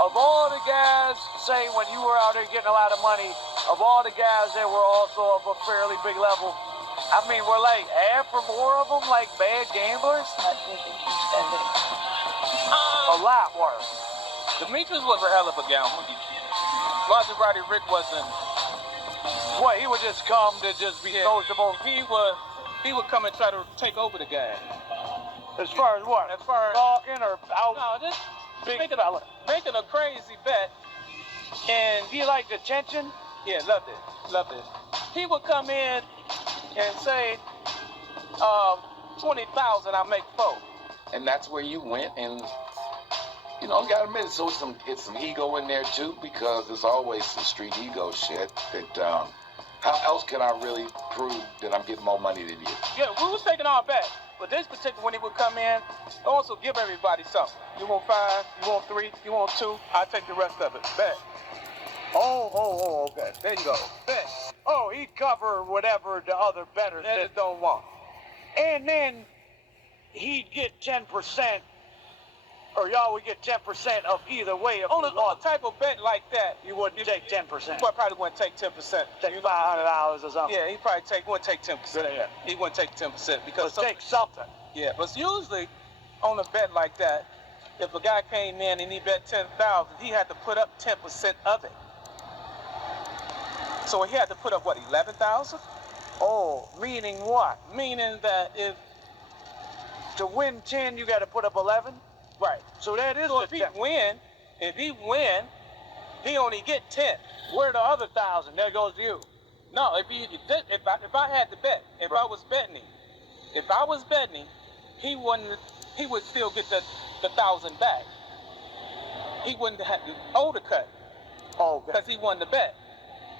of all the guys, say when you were out there getting a lot of money, of all the guys that were also of a fairly big level, were like half or more of them like bad gamblers? I think you spend it. A lot worse. Demetrius was a hell of a gambler. Maserati Rick wasn't. What, he would just come to just be sociable? He would come and try to take over the game. As far as what? As far as talking or out? No, just big making fella. Making a crazy bet. And he liked attention? Yeah, loved it. He would come in and say, 20,000, I'll make 4. And that's where you went, and you know, gotta admit, so it's some ego in there too, because there's always some street ego shit that, how else can I really prove that I'm getting more money than you? Yeah, we was taking our bet, but this particular, when he would come in, also give everybody something. You want 5, you want 3, you want 2, I'll take the rest of it. Bet. Oh, okay. There you go. Bet. Oh, he'd cover whatever the other bettors that don't want. And then he'd get 10% Or y'all would get 10% of either way if On you a lost. type of bet like that, You wouldn't take 10%. Well, probably wouldn't take 10%. Take $500 or something. Yeah, he probably wouldn't take 10%. Yeah. He wouldn't take 10% because Take something. yeah, but usually on a bet like that, if a guy came in and he bet 10,000, he had to put up 10% of it. So he had to put up what, 11,000? Oh, meaning what? Meaning that if To win 10, you got to put up 11? right, So that is so the if he 10. win, he only get 10. Where the other 1,000? There goes you. No, if I had to bet, if I was betting him, he would still get the 1,000 back. He wouldn't have to owe the cut Oh, because he won the bet.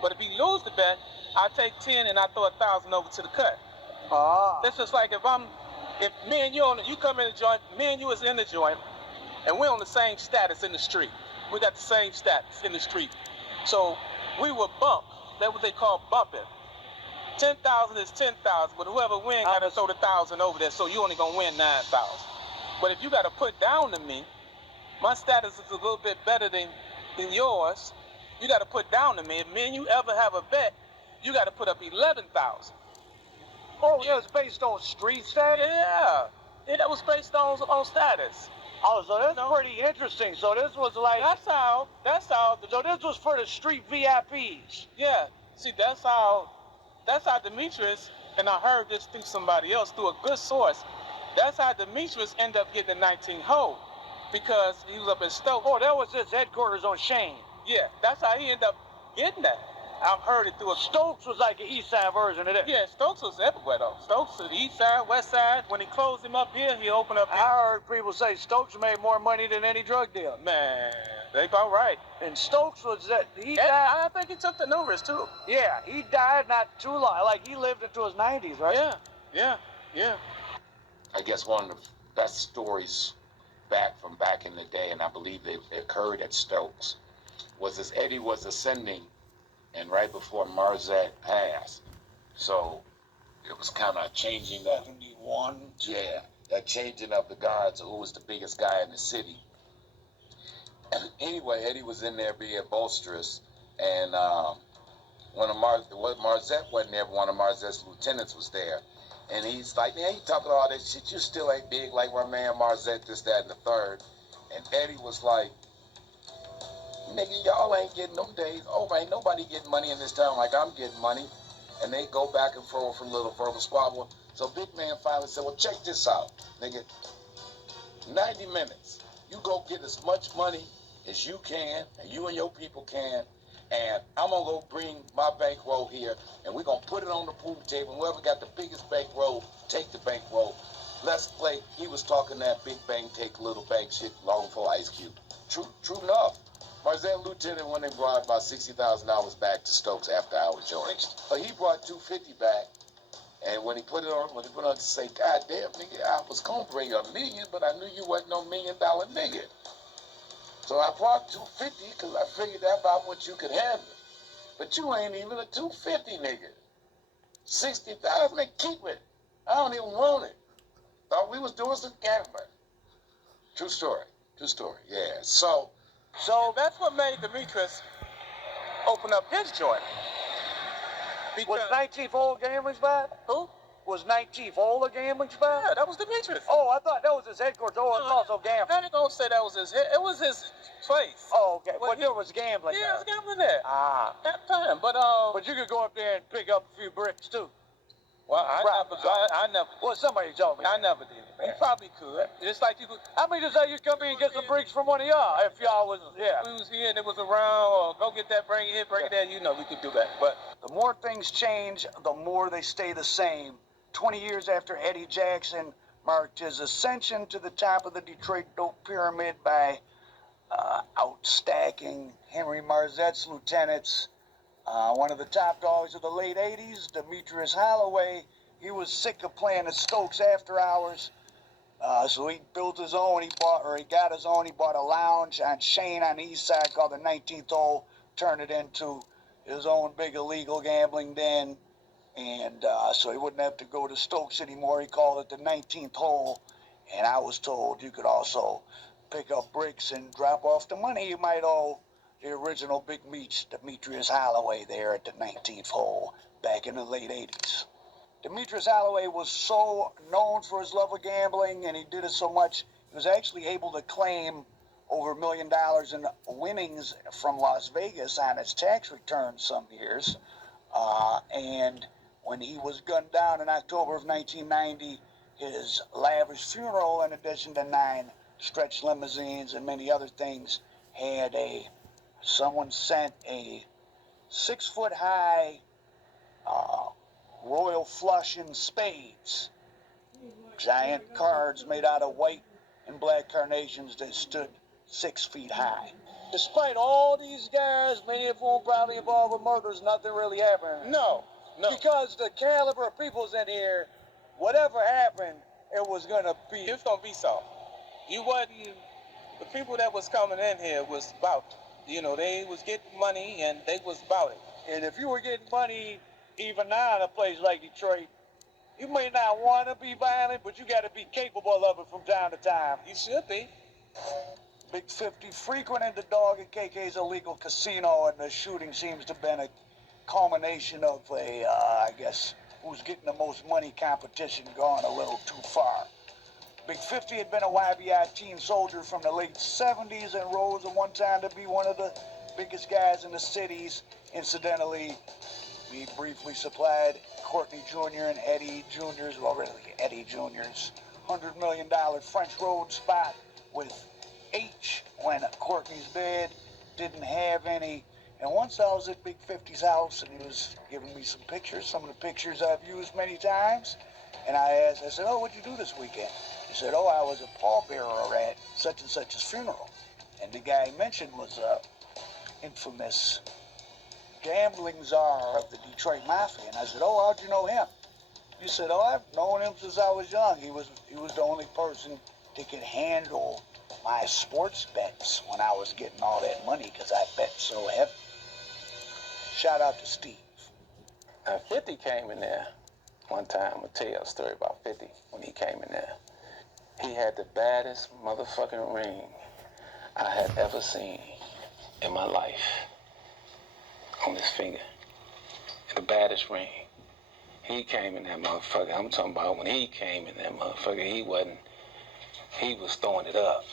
But if he lose the bet, I take 10 and I throw 1,000 over to the cut. ah. That's just like if me and you come in the joint, me and you is in the joint, and we're on the same status in the street. We got the same status in the street. So we would bump. That's what they call bumping. 10,000 is 10,000, but whoever wins got to throw the 1,000 over there, so you only gonna win 9,000. But if you got to put down to me, my status is a little bit better than yours. You got to put down to me. If me and you ever have a bet, you got to put up 11,000. Oh, it was based on street status? Yeah, that was based on status. Oh, so that's pretty interesting. So this was like... That's how. So this was for the street VIPs. Yeah. See, that's how Demetrius, and I heard this through somebody else, through a good source. That's how Demetrius ended up getting the 19 hole, because he was up in Stokes. Oh, that was his headquarters on Shane. Yeah, that's how he ended up getting that. I've heard it through a... Stokes was like an east side version of this. Yeah, Stokes was everywhere, though. Stokes to the east side, west side. When he closed him up here, he opened up here. I heard people say Stokes made more money than any drug dealer. Man, they about right. And Stokes was that... He And died... I think he took the numbers, too. Yeah, he died not too long. Like, he lived into his 90s, right? Yeah. I guess one of the best stories back in the day, and I believe they occurred at Stokes, was as Eddie was ascending, and right before Marzette passed. So it was kind of changing that. 71. Yeah, that changing of the guards of who was the biggest guy in the city. And anyway, Eddie was in there being boisterous, and Marzette wasn't there, but one of Marzette's lieutenants was there. And he's like, man, you talking all that shit, you still ain't big like my man Marzette, this, that, and the third. And Eddie was like, nigga, y'all ain't getting them days. Oh, ain't nobody getting money in this town like I'm getting money. And they go back and forth for a little further squabble. So Big Man finally said, well, check this out, nigga. 90 minutes. You go get as much money as you can, and you and your people can, and I'm going to go bring my bankroll here, and we're going to put it on the pool table. Whoever got the biggest bankroll, take the bankroll. Let's play. He was talking that big bank, take little bank shit long for Ice Cube. True enough. Marzette Lieutenant went and brought about $60,000 back to Stokes after our joint. He brought $250 back, and when he put it on to say, God damn, nigga, I was gonna bring $1 million, but I knew you wasn't no $1 million nigga. So I brought $250 because I figured that about what you could handle. But you ain't even a $250 nigga. $60,000, man, keep it. I don't even want it. Thought we was doing some gambling. True story, yeah. So that's what made Demetrius open up his joint. Was 19th hole a gambling spot? Who? Was 19th hole a gambling spot? Yeah, that was Demetrius. Oh, I thought that was his headquarters. Oh, it's also gambling. How you gonna say that was it was his place. Oh, okay. Well, But there was gambling. Yeah, it was gambling there. Ah. That time, but But you could go up there and pick up a few bricks too. well, I never. Well, somebody told me. I never did. You probably could. Just like you could. I mean, just say you come in and get some bricks from one of y'all. If y'all was, yeah. We was here and it was around, or go get that, bring it here, bring it there. You know, we could do that. But The more things change, the more they stay the same. 20 years after Eddie Jackson marked his ascension to the top of the Detroit dope pyramid by outstacking Henry Marzette's lieutenants, one of the top dogs of the late 80s, Demetrius Holloway, he was sick of playing at Stokes after hours. So he built his own, he got his own, he bought a lounge on Shane on the east side called the 19th hole, turned it into his own big illegal gambling den, and so he wouldn't have to go to Stokes anymore. He called it the 19th hole, and I was told you could also pick up bricks and drop off the money, you might owe the original Big Meech, Demetrius Holloway, there at the 19th hole back in the late 80s. Demetrius Holloway was so known for his love of gambling, and he did it so much, he was actually able to claim over $1 million in winnings from Las Vegas on his tax return some years. And when he was gunned down in October of 1990, his lavish funeral, in addition to 9 stretch limousines and many other things, had someone sent a 6-foot-high royal flush in spades. Giant cards made out of white and black carnations that stood 6 feet high. Despite all these guys, many of whom probably involved with murders, nothing really happened. No. Because the caliber of people's in here, whatever happened, it was gonna be. It's gonna be so. You wasn't. The people that was coming in here was about. They was getting money and they was about it. And if you were getting money, even now in a place like Detroit, you may not want to be violent, but you got to be capable of it from time to time. You should be. Big 50 frequented the Dog and KK's illegal casino, and the shooting seems to have been a culmination of I guess, who's getting the most money competition gone a little too far. Big 50 had been a YBI teen soldier from the late 70s and rose at one time to be one of the biggest guys in the cities. Incidentally, we briefly supplied Courtney Jr. and Eddie Jr.'s, well, really, Eddie Jr.'s $100 million French Road spot with H when Courtney's bed didn't have any. And once I was at Big 50's house, and he was giving me some pictures, some of the pictures I've used many times, and I said, oh, what'd you do this weekend? He said, oh, I was a pallbearer at such and such's funeral. And the guy he mentioned was infamous gambling czar of the Detroit Mafia. And I said, oh, how'd you know him? He said, oh, I've known him since I was young. He was the only person that could handle my sports bets when I was getting all that money because I bet so heavy. Shout out to Steve. 50 came in there one time. I'll tell you a story about 50 when he came in there. He had the baddest motherfucking ring I had ever seen in my life on his finger. The baddest ring. He came in that motherfucker. I'm talking about when he came in that motherfucker, he was throwing it up.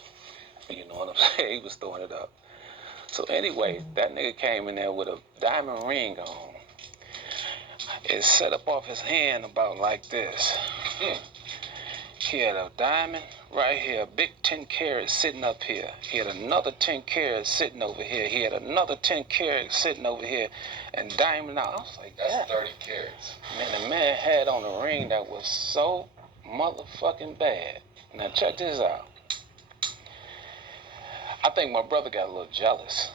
You know what I'm saying? He was throwing it up. So anyway, that nigga came in there with a diamond ring on. It set up off his hand about like this. He had a diamond right here, a big 10 carats sitting up here. He had another 10 carats sitting over here. He had another 10 carats sitting over here. And diamond out. I was like, That's 30 carats. Man, the man had on a ring that was so motherfucking bad. Now check this out. I think my brother got a little jealous.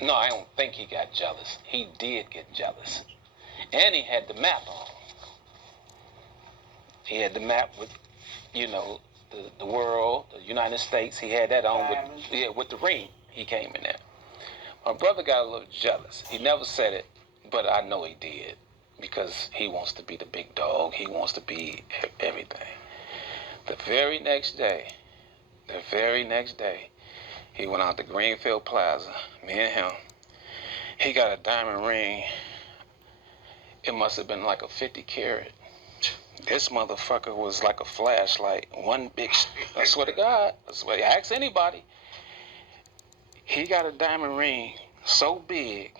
No, I don't think he got jealous. He did get jealous. And he had the map on. He had the map with, the world, the United States. He had that on with the ring. He came in there. My brother got a little jealous. He never said it, but I know he did because he wants to be the big dog. He wants to be everything. The very next day, he went out to Greenfield Plaza, me and him. He got a diamond ring. It must have been like a 50 carat. This motherfucker was like a flashlight. One big, I swear to God, ask anybody. He got a diamond ring so big,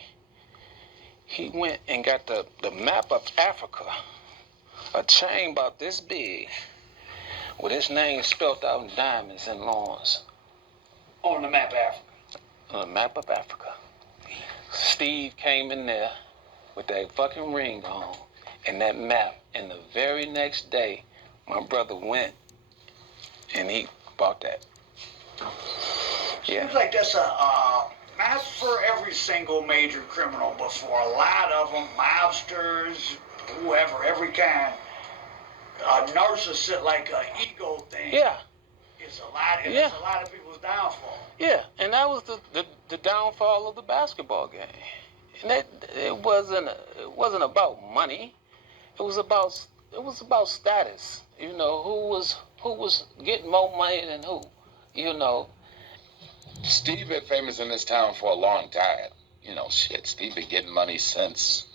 he went and got the map of Africa, a chain about this big, with his name spelled out in diamonds and lawns. On the map of Africa. On the map of Africa. Steve came in there with that fucking ring on and that map. And the very next day, my brother went and he bought that. Yeah. Seems like that's not for every single major criminal, but for a lot of them, mobsters, whoever, every kind, a narcissist, like an ego thing. Yeah. It's a lot of people's downfall. Yeah, and that was the downfall of the basketball game. And it wasn't about money. It was about status. Who was getting more money than who. you know, Steve been famous in this town for a long time. You know, shit, Steve been getting money since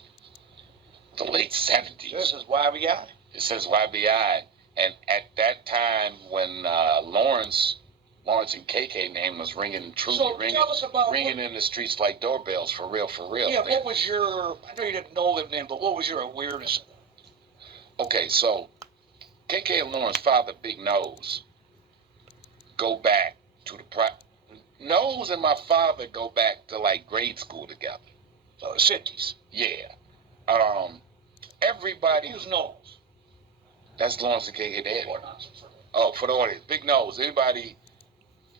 the late 70s. This is YBI. It says YBI. And at that time when Lawrence and KK name was ringing, truly So ringing, tell us about ringing in the streets like doorbells, for real, for real. Yeah, what was your, I know you didn't know them then, but what was your awareness? Okay, so KK and Lawrence's father, Big Nose, go back to Nose and my father go back to like grade school together. So the 60s. Yeah. Everybody. Who's Knowles? That's Lawrence and KK Daddy. Or not, for Oh, for the audience, Big Nose. Anybody?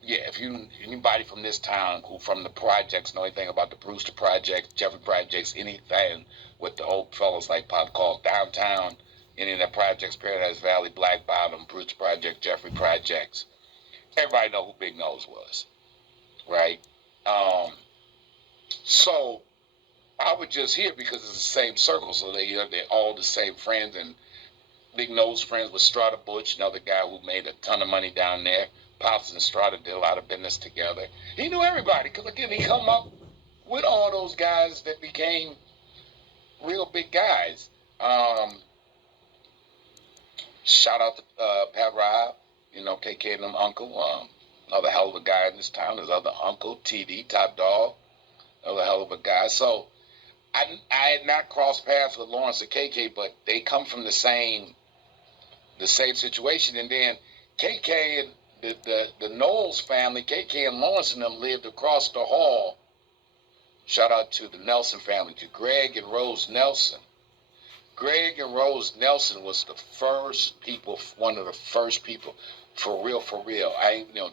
Yeah, if anybody from this town who from the projects know anything about the Brewster Project, Jeffrey Projects, anything with the old fellas like Pop called downtown, any of the projects, Paradise Valley, Black Bottom, Brewster Project, Jeffrey Projects, everybody know who Big Nose was, right? So I would just hear because it's the same circle, so they're all the same friends, and Big Nose friends with Strata Butch, another guy who made a ton of money down there. Pops and Strata did a lot of business together. He knew everybody because again he come up with all those guys that became real big guys. Shout out to Pat Rob, you know, KK and them uncle. Another hell of a guy in this town. His other uncle, TD, Top Dog, another hell of a guy. So I had not crossed paths with Lawrence and KK, but they come from the same situation. And then KK and the Knowles family, KK and Lawrence and them lived across the hall. Shout out to the Nelson family, to Greg and Rose Nelson. Greg and Rose Nelson was the first people, one of the first people, for real, for real.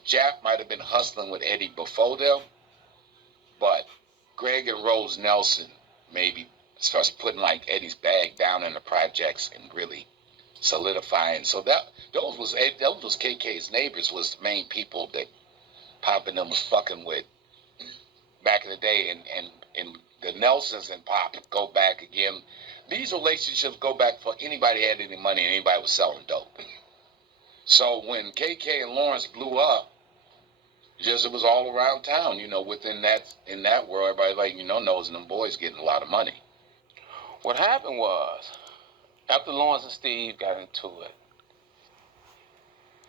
Jap might have been hustling with Eddie before them, but Greg and Rose Nelson maybe starts putting like Eddie's bag down in the projects and really solidifying. So those was KK's neighbors, was the main people that Pop and them was fucking with back in the day, and the Nelsons and Pop go back again. These relationships go back for anybody had any money and anybody was selling dope. So when KK and Lawrence blew up, it was all around town, within in that world, everybody knows and them boys getting a lot of money. What happened was, after Lawrence and Steve got into it,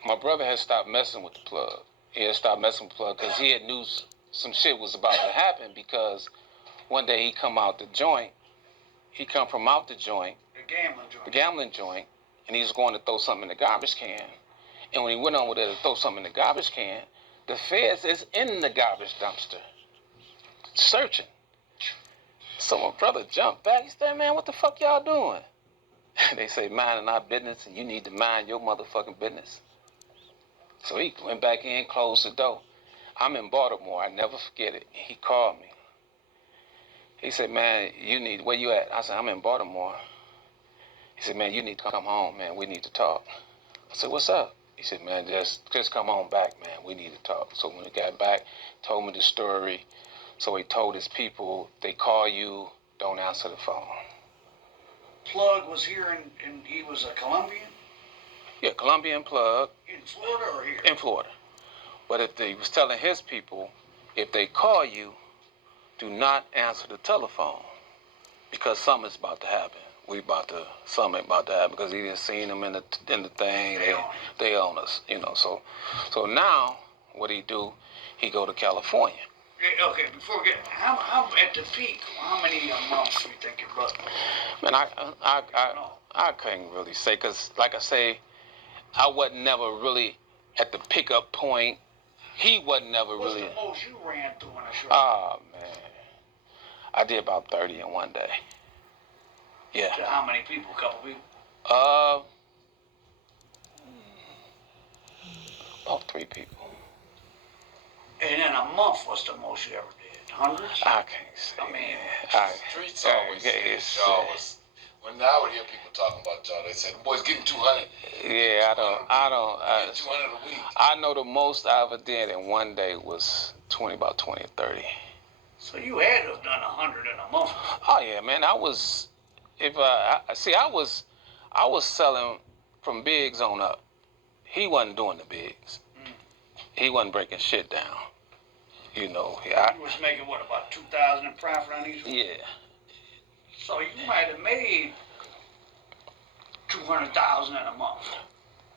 my brother had stopped messing with the plug. He had stopped messing with the plug because he had knew some shit was about to happen, because one day he come out the joint. He come from out the joint. The gambling joint. And he was going to throw something in the garbage can. And when he went over there to throw something in the garbage can, the feds is in the garbage dumpster, searching. So my brother jumped back. He said, "Man, what the fuck y'all doing?" They say, "Minding our business, and you need to mind your motherfucking business." So he went back in, closed the door. I'm in Baltimore. I never forget it. He called me. He said, "Man, where you at?" I said, "I'm in Baltimore." He said, "Man, you need to come home, man. We need to talk." I said, "What's up?" He said, "Man, just come on back, man. We need to talk." So when he got back, told me the story. So he told his people, they call you, don't answer the phone. Plug was here and he was a Colombian? Yeah, Colombian Plug. In Florida or here? In Florida. But if he was telling his people, if they call you, do not answer the telephone, because something's about to happen. Something about to happen, because he didn't see them in the thing. They own us, So now, what he do? He go to California. Yeah, okay, before we get, how at the peak, how many a month do you think your brother? Man, I couldn't really say, because like I say, I wasn't never really at the pickup point. He wasn't never really. What's the most you ran through in a show? Oh, man. I did about 30 in one day. Yeah. To how many people? A couple people? About 3 people. And in a month, what's the most you ever did? Hundreds? I can't say. I mean, Streets always y'all was. When I would hear people talking about y'all, they said, "The boys getting 200." Yeah, I don't. 200 a week. I know the most I ever did in one day was about 20 or 30. So you had to have done 100 in a month. Oh yeah, man. I was selling from bigs on up. He wasn't doing the bigs. he wasn't breaking shit down. You know, You was making what, about 2,000 in profit on these? yeah. So you might have made 200,000 in a month.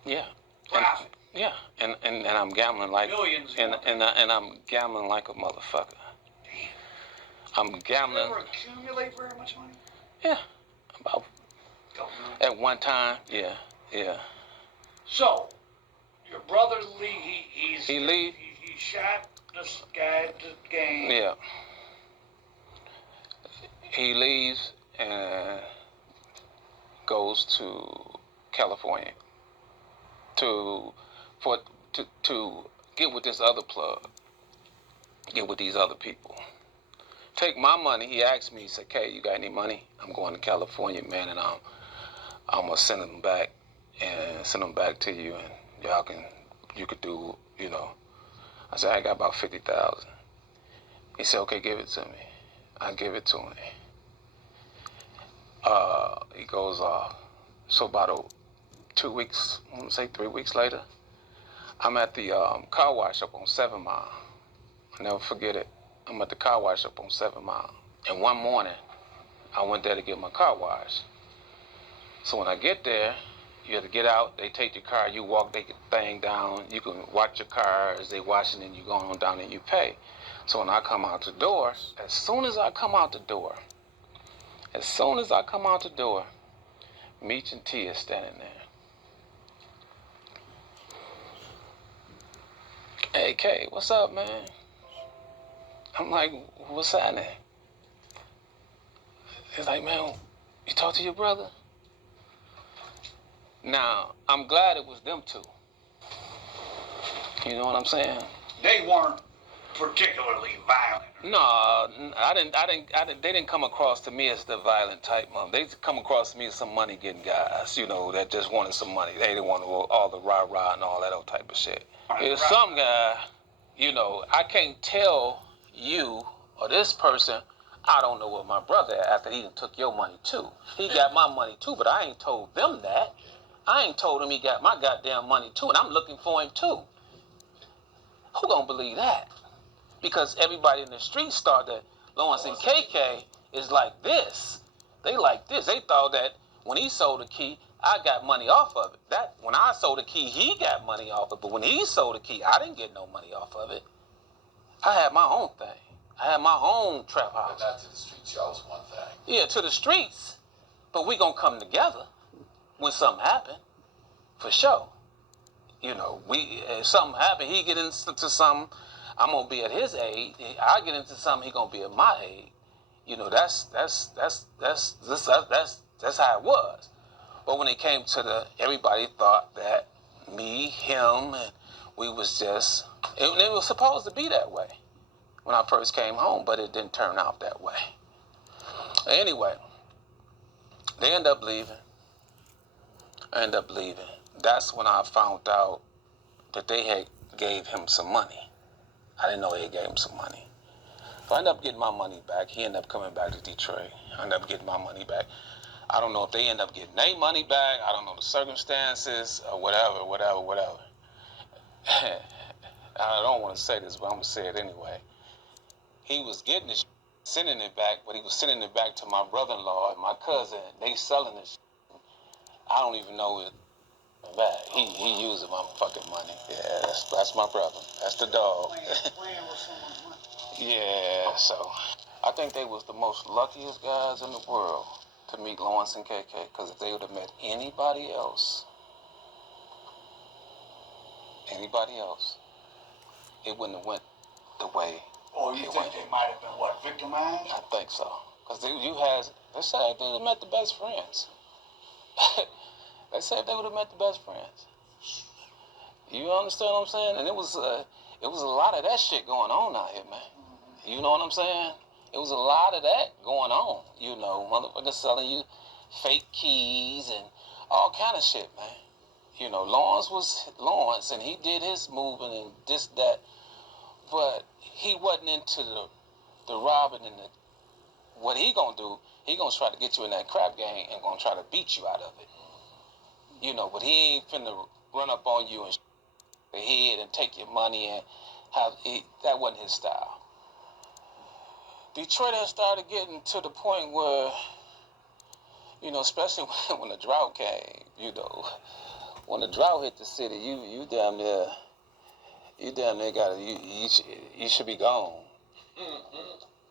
Yeah. Profit. Yeah, and I'm gambling like Millions. and I'm gambling like a motherfucker. I'm gambling. Did you ever accumulate very much money? Yeah, about at one time. Yeah. So, your brother Lee, He shot this guy at the game. Yeah. He leaves and goes to California to get with this other plug, get with these other people. Take my money. He asked me, he said, "Kay, you got any money? I'm going to California, man, and I'm gonna send them back to you, and you could do, you know." I said, "I got about 50,000." He said, "Okay, give it to me." I give it to him. He goes off. So about 2 weeks, I want to say 3 weeks later, I'm at the car wash up on 7 Mile. I'll never forget it. I'm at the car wash up on 7 Mile. And one morning, I went there to get my car washed. So when I get there, you have to get out. They take your car. You walk the thing down. You can watch your car as they wash it, and you go on down and you pay. So when I come out the door, as soon as I come out the door, Meech and T is standing there. "Hey, Kay, what's up, man?" I'm like, "What's happening?" He's like, "Man, you talk to your brother?" Now, I'm glad it was them two. You know what I'm saying? They weren't particularly violent. No, they didn't come across to me as the violent type, mom. They come across to me as some money getting guys, you know, that just wanted some money. They didn't want all the rah-rah and all that old type of shit. There's some guy, you know, I can't tell you or this person, I don't know what my brother after he took your money too. He got my money too, but I ain't told them that. I ain't told him he got my goddamn money too, and I'm looking for him too. Who gonna believe that? Because everybody in the street started, Lawrence and KK is like this. They like this. They thought that when he sold the key, I got money off of it. That when I sold the key, he got money off of it. But when he sold the key, I didn't get no money off of it. I had my own thing. I had my own trap house. But not to the streets, y'all was one thing. Yeah, to the streets. But we gonna come together when something happen, for sure. You know, if something happen, he get into something, I'm gonna be at his age. I get into something, he gonna be at my age. You know, that's how it was. But when it came to everybody thought that me, him, and we was just. It was supposed to be that way when I first came home, but it didn't turn out that way. Anyway, they end up leaving. That's when I found out that they had gave him some money. I didn't know they gave him some money. So I ended up getting my money back. He ended up coming back to Detroit. I ended up getting my money back. I don't know if they end up getting their money back. I don't know the circumstances or whatever. I don't want to say this, but I'm going to say it anyway. He was getting this, sending it back, but he was sending it back to my brother-in-law and my cousin. They selling this. I don't even know it back. He using my fucking money. Yeah, that's my brother. That's the dog. Playing with someone's money. Yeah, so I think they was the most luckiest guys in the world to meet Lawrence and KK, because if they would have met anybody else, it wouldn't have went the way. Oh, you think they might have been, what, victimized? I think so. Because they said they would have met the best friends. They said they would have met the best friends. You understand what I'm saying? And it was a lot of that shit going on out here, man. You know what I'm saying? It was a lot of that going on. You know, motherfuckers selling you fake keys and all kind of shit, man. You know, Lawrence was Lawrence, and he did his moving and this, that. But he wasn't into the robbing and what he gonna do, he gonna try to get you in that crap game and gonna try to beat you out of it. You know, but he ain't finna run up on you and the head and take your money and that wasn't his style. Detroit had started getting to the point where, especially when the drought came, when the drought hit the city, you damn near you should be gone.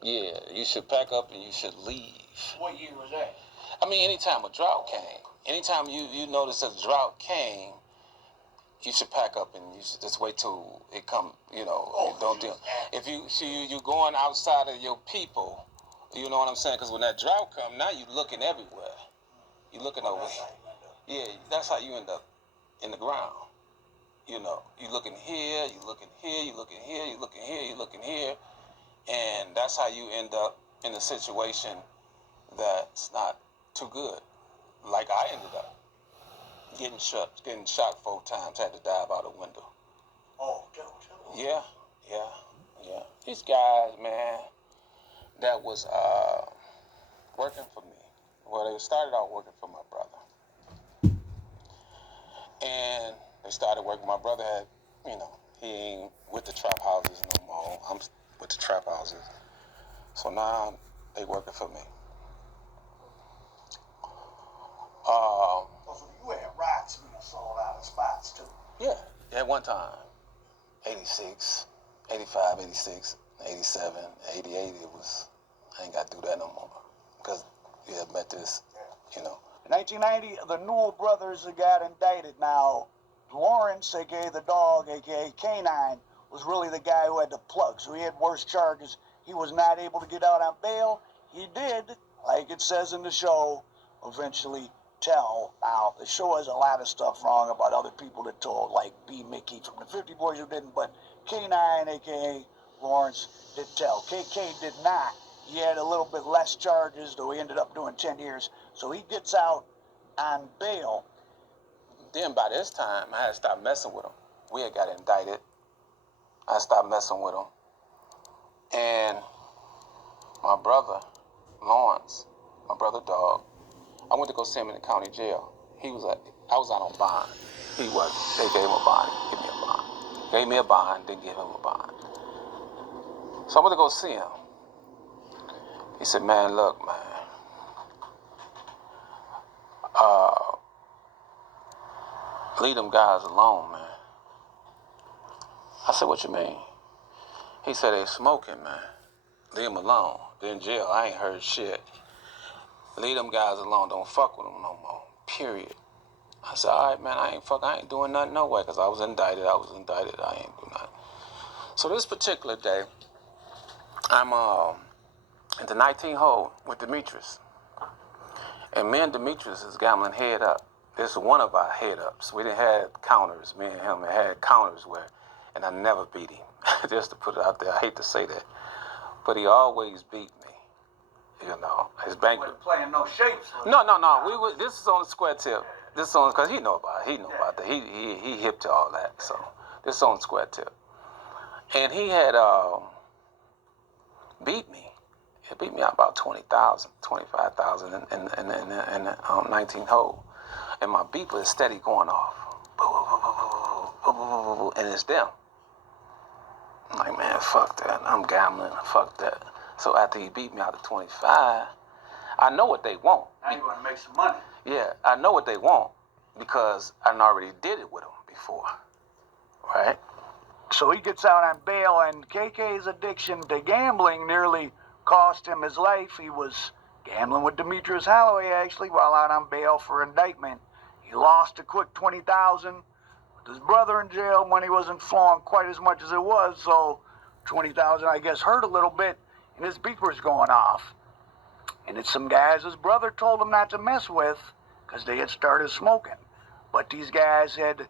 Yeah, you should pack up and you should leave. What year was that? I mean, anytime a drought came, anytime you notice a drought came, you should pack up and you should just wait till it come. Don't deal. If you going outside of your people, you know what I'm saying? Because when that drought come, now you looking everywhere. You looking over. Yeah, that's how you end up in the ground. You looking here, you looking here, you looking here, you looking here, you looking here, and that's how you end up in a situation that's not too good. Like I ended up getting shot 4 times, had to dive out a window. Oh, Yeah. These guys, man, that was working for me. Well, they started out working for my brother. And they started working. My brother had, he ain't with the trap houses no more. I'm with the trap houses. So now they working for me. So you had racks being sold out of spots too. Yeah, at one time. 86, 85, 86, 87, 88, I ain't got to do that no more. Because, met this, In 1990, the Newell brothers got indicted. Now, Lawrence, a.k.a. the dog, a.k.a. K9, was really the guy who had the plug. So he had worse charges. He was not able to get out on bail. He did, like it says in the show, eventually tell. Now, the show has a lot of stuff wrong about other people that told, like B. Mickey from the 50 Boys who didn't, but K9, a.k.a. Lawrence, did tell. KK did not. He had a little bit less charges, though he ended up doing 10 years. So he gets out on bail. Then by this time, I had stopped messing with him. We had got indicted. I stopped messing with him. And my brother, Lawrence, my brother Dog, I went to go see him in the county jail. I was out on bond. He wasn't. They gave him a bond. Give me a bond. Gave me a bond, didn't give him a bond. So I went to go see him. He said, man, look, man. Leave them guys alone, man. I said, what you mean? He said, they smoking, man. Leave them alone. They're in jail. I ain't heard shit. Leave them guys alone. Don't fuck with them no more. Period. I said, all right, man, I ain't doing nothing no way, because I was indicted. I ain't doing nothing. So this particular day, I'm at the 19 hole with Demetrius. And me and Demetrius is gambling head up. This is one of our head ups. We didn't have counters. Me and him had counters and I never beat him. Just to put it out there, I hate to say that. But he always beat me. His bank. You wasn't playing no shapes. No. This is on the square tip. This is on, because he know about it. He know about that. He hip to all that. So this is on the square tip. And he had beat me. He beat me out about 20,000, 25,000 in the 19 hole. And my beeper is steady going off. And it's them. I'm like, man, fuck that. I'm gambling. Fuck that. So after he beat me out of 25, I know what they want. Now you want to make some money. Yeah, I know what they want because I already did it with them before. Right? So he gets out on bail, and KK's addiction to gambling nearly cost him his life. He was gambling with Demetrius Holloway, actually, while out on bail for indictment. He lost a quick $20,000. With his brother in jail, money wasn't flowing quite as much as it was, so $20,000, I guess, hurt a little bit, and his beeper's going off. And it's some guys his brother told him not to mess with because they had started smoking. But these guys had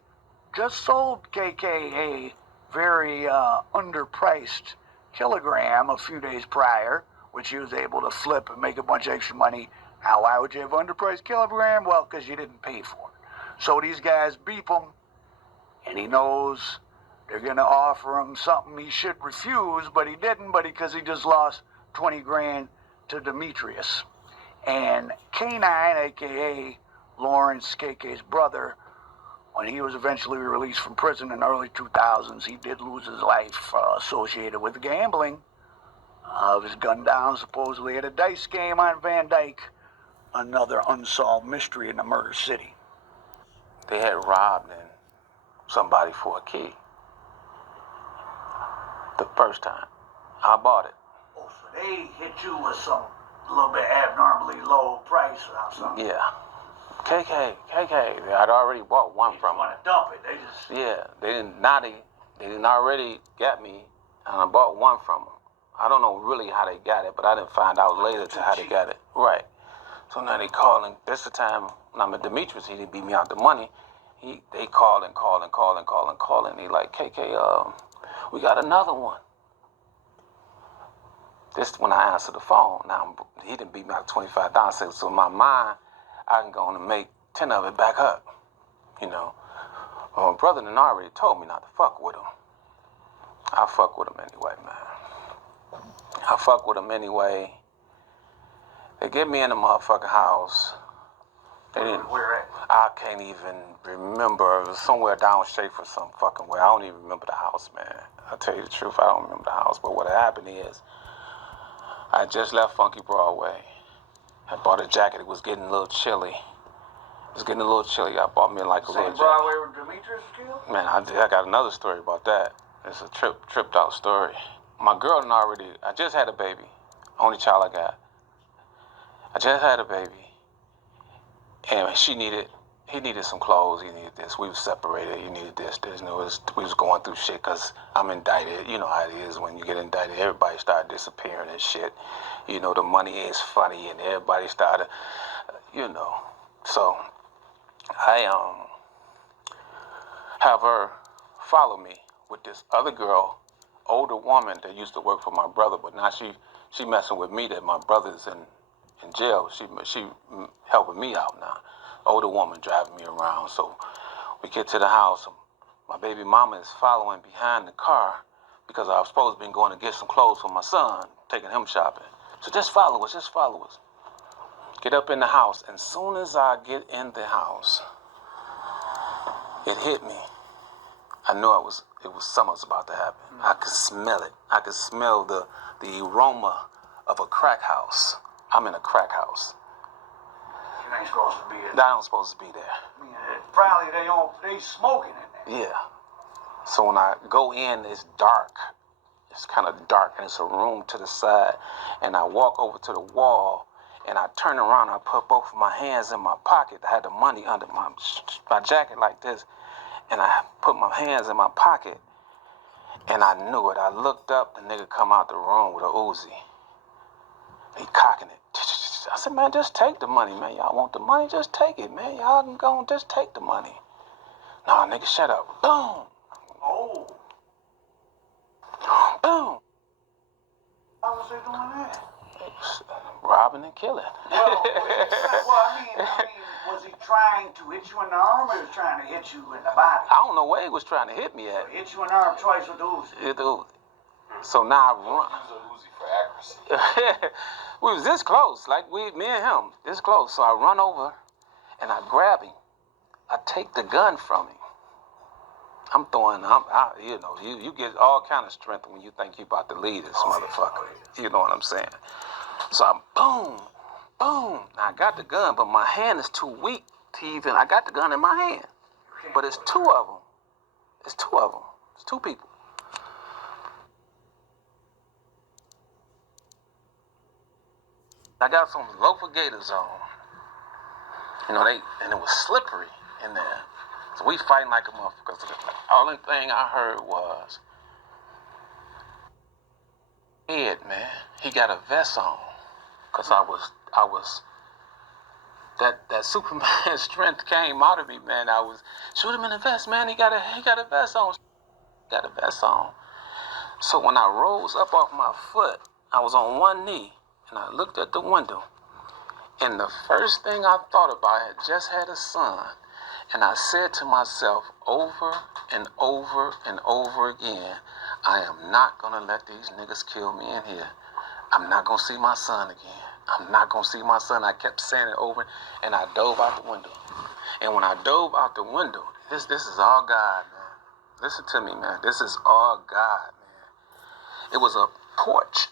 just sold KK a very underpriced kilogram a few days prior, which he was able to flip and make a bunch of extra money. Now, why would you have underpriced kilogram? Well, because you didn't pay for it. So these guys beep him, and he knows they're going to offer him something he should refuse, but he didn't, because he just lost 20 grand to Demetrius. And K9, a.k.a. Lawrence, KK's brother, When he was eventually released from prison in the early 2000s, he did lose his life associated with gambling. Of his gunned down supposedly at a dice game on Van Dyke, another unsolved mystery in the murder city. They had robbed somebody for a key. The first time. I bought it. Oh, so they hit you with some little bit abnormally low price or something. Yeah. KK. I'd already bought one from them. Want to dump it? They just. Yeah, they didn't already get me, and I bought one from them. I don't know really how they got it, but I didn't find out later to how they got it. Right. So now they calling. This the time when I'm at Demetrius, he didn't beat me out the money. They call and call. They like, KK, we got another one. This when I answer the phone. Now he didn't beat me out $25. So in my mind, I can go on and make 10 of it back up. You know. Well, my brother had already told me not to fuck with him. I fuck with him anyway, man. I fuck with him anyway. They get me in the motherfucking house. They didn't. Where at? I can't even remember. It was somewhere down Schaefer some fucking way. I don't even remember the house, man. I'll tell you the truth, I don't remember the house. But what happened is, I just left Funky Broadway. I bought a jacket. It was getting a little chilly. I bought me like a little Same jacket. Broadway where Demetrius killed? Man, I got another story about that. It's a tripped out story. My girl I just had a baby. Only child I got. I just had a baby. And he needed some clothes, he needed this. We were separated, he needed this. And we was going through shit because I'm indicted. You know how it is when you get indicted. Everybody started disappearing and shit. You know, the money is funny and everybody started, So I have her follow me with this other girl, older woman that used to work for my brother, but now she messing with me that my brother's in jail. She helping me out now. Older woman driving me around. So we get to the house. My baby mama is following behind the car because I was supposed to be going to get some clothes for my son, taking him shopping. So just follow us. Get up in the house. And soon as I get in the house, it hit me. I knew it was something was about to happen. I could smell it. I could smell the aroma of a crack house. I'm in a crack house. You ain't supposed to be there. I don't supposed to be there. I mean, probably they smoking in there. Yeah. So when I go in, it's dark. It's kind of dark, and it's a room to the side. And I walk over to the wall, and I turn around. I put both of my hands in my pocket. I had the money under my jacket like this, and I put my hands in my pocket, and I knew it. I looked up. The nigga come out the room with a Uzi. He cocking it. I said, man, just take the money, man. Y'all want the money? Just take it, man. Y'all can go and just take the money. Nah, nigga, shut up. Boom. Oh. Boom. How was they doing that? Robbing and killing. I mean, was he trying to hit you in the arm or was he trying to hit you in the body? I don't know where he was trying to hit me at. Hit you in the arm twice with the Uzi. So now I run. Use a Uzi for accuracy. We was this close, like me and him, this close. So I run over and I grab him. I take the gun from him. I'm throwing, you get all kind of strength when you think you about to lead this motherfucker. You know what I'm saying? So I boom. I got the gun, but my hand is too weak to even, I got the gun in my hand. But it's two of them. It's two people. I got some loafer gators on. And it was slippery in there. So we fighting like a motherfucker. So the only thing I heard was, Ed, man, he got a vest on. Cause I was, that Superman strength came out of me, man. I was, shoot him in the vest, man. He got a vest on. So when I rose up off my foot, I was on one knee and I looked at the window. And the first thing I thought about, I had just had a son. And I said to myself over and over and over again, I am not going to let these niggas kill me in here. I'm not going to see my son again. I'm not going to see my son. I kept saying it over, and I dove out the window. And when I dove out the window, This is all God, man. Listen to me, man. This is all God, man. It was a porch,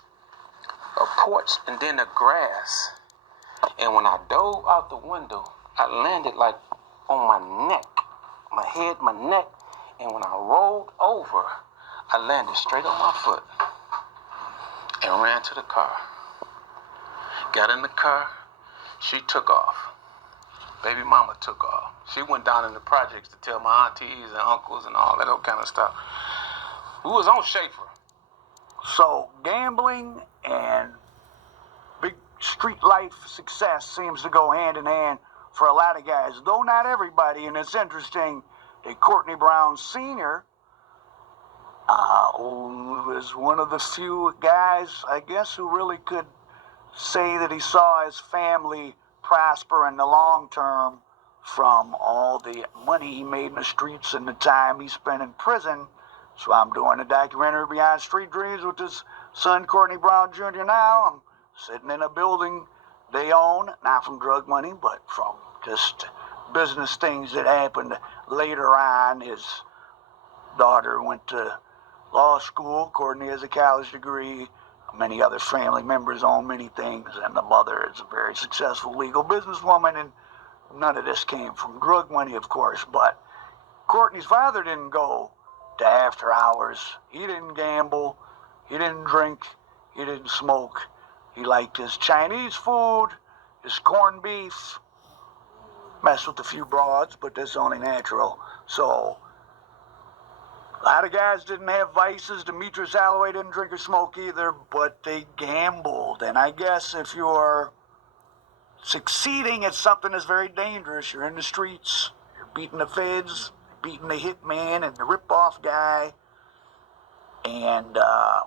and then the grass. And when I dove out the window, I landed like on my neck, my head, my neck. And when I rolled over, I landed straight on my foot and ran to the car. Got in the car, she took off. Baby mama took off. She went down in the projects to tell my aunties and uncles and all that other kind of stuff. We was on Schaefer. So gambling and big street life success seems to go hand in hand for a lot of guys, though not everybody. And it's interesting that Courtney Brown Sr. Was one of the few guys, I guess, who really could say that he saw his family prosper in the long term from all the money he made in the streets and the time he spent in prison. So I'm doing a documentary Beyond Street Dreams with his son, Courtney Brown Jr. now. I'm sitting in a building they own, not from drug money, but from just business things that happened later on. His daughter went to law school. Courtney has a college degree. Many other family members own many things, and the mother is a very successful legal businesswoman, and none of this came from drug money, of course, but Courtney's father didn't go to after hours. He didn't gamble. He didn't drink. He didn't smoke. He liked his Chinese food, his corned beef, messed with a few broads, but that's only natural. So a lot of guys didn't have vices. Demetrius Holloway didn't drink or smoke either, but they gambled. And I guess if you're succeeding at something that's very dangerous, you're in the streets, you're beating the feds, beating the hitman and the rip-off guy. And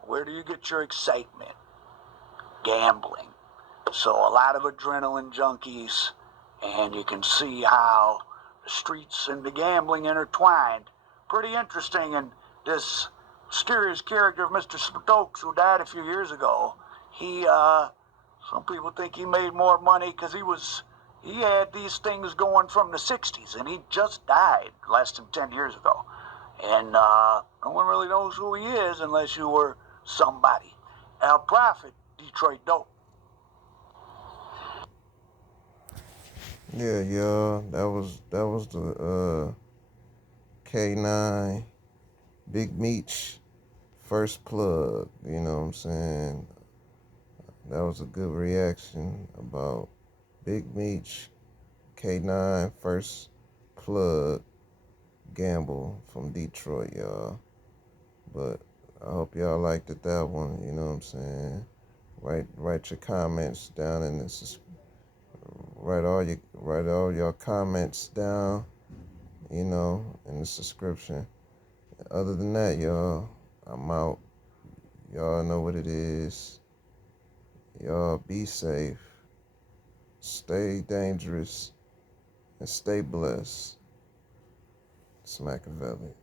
where do you get your excitement? Gambling. So a lot of adrenaline junkies, and you can see how the streets and the gambling intertwined. Pretty interesting. And this mysterious character of Mr. Stokes, who died a few years ago, he, some people think he made more money because he had these things going from the 60s, and he just died less than 10 years ago. And no one really knows who he is unless you were somebody. Al Prophet, Detroit Dope. Yeah, y'all. That was the K9 Big Meech first plug. You know what I'm saying? That was a good reaction about Big Meech K9 first plug gamble from Detroit, y'all. But I hope y'all liked it, that one. You know what I'm saying? Write your comments down in this. Write all your comments down, you know, in the subscription. Other than that, y'all, I'm out. Y'all know what it is. Y'all be safe, stay dangerous, and stay blessed. It's Machiavelli.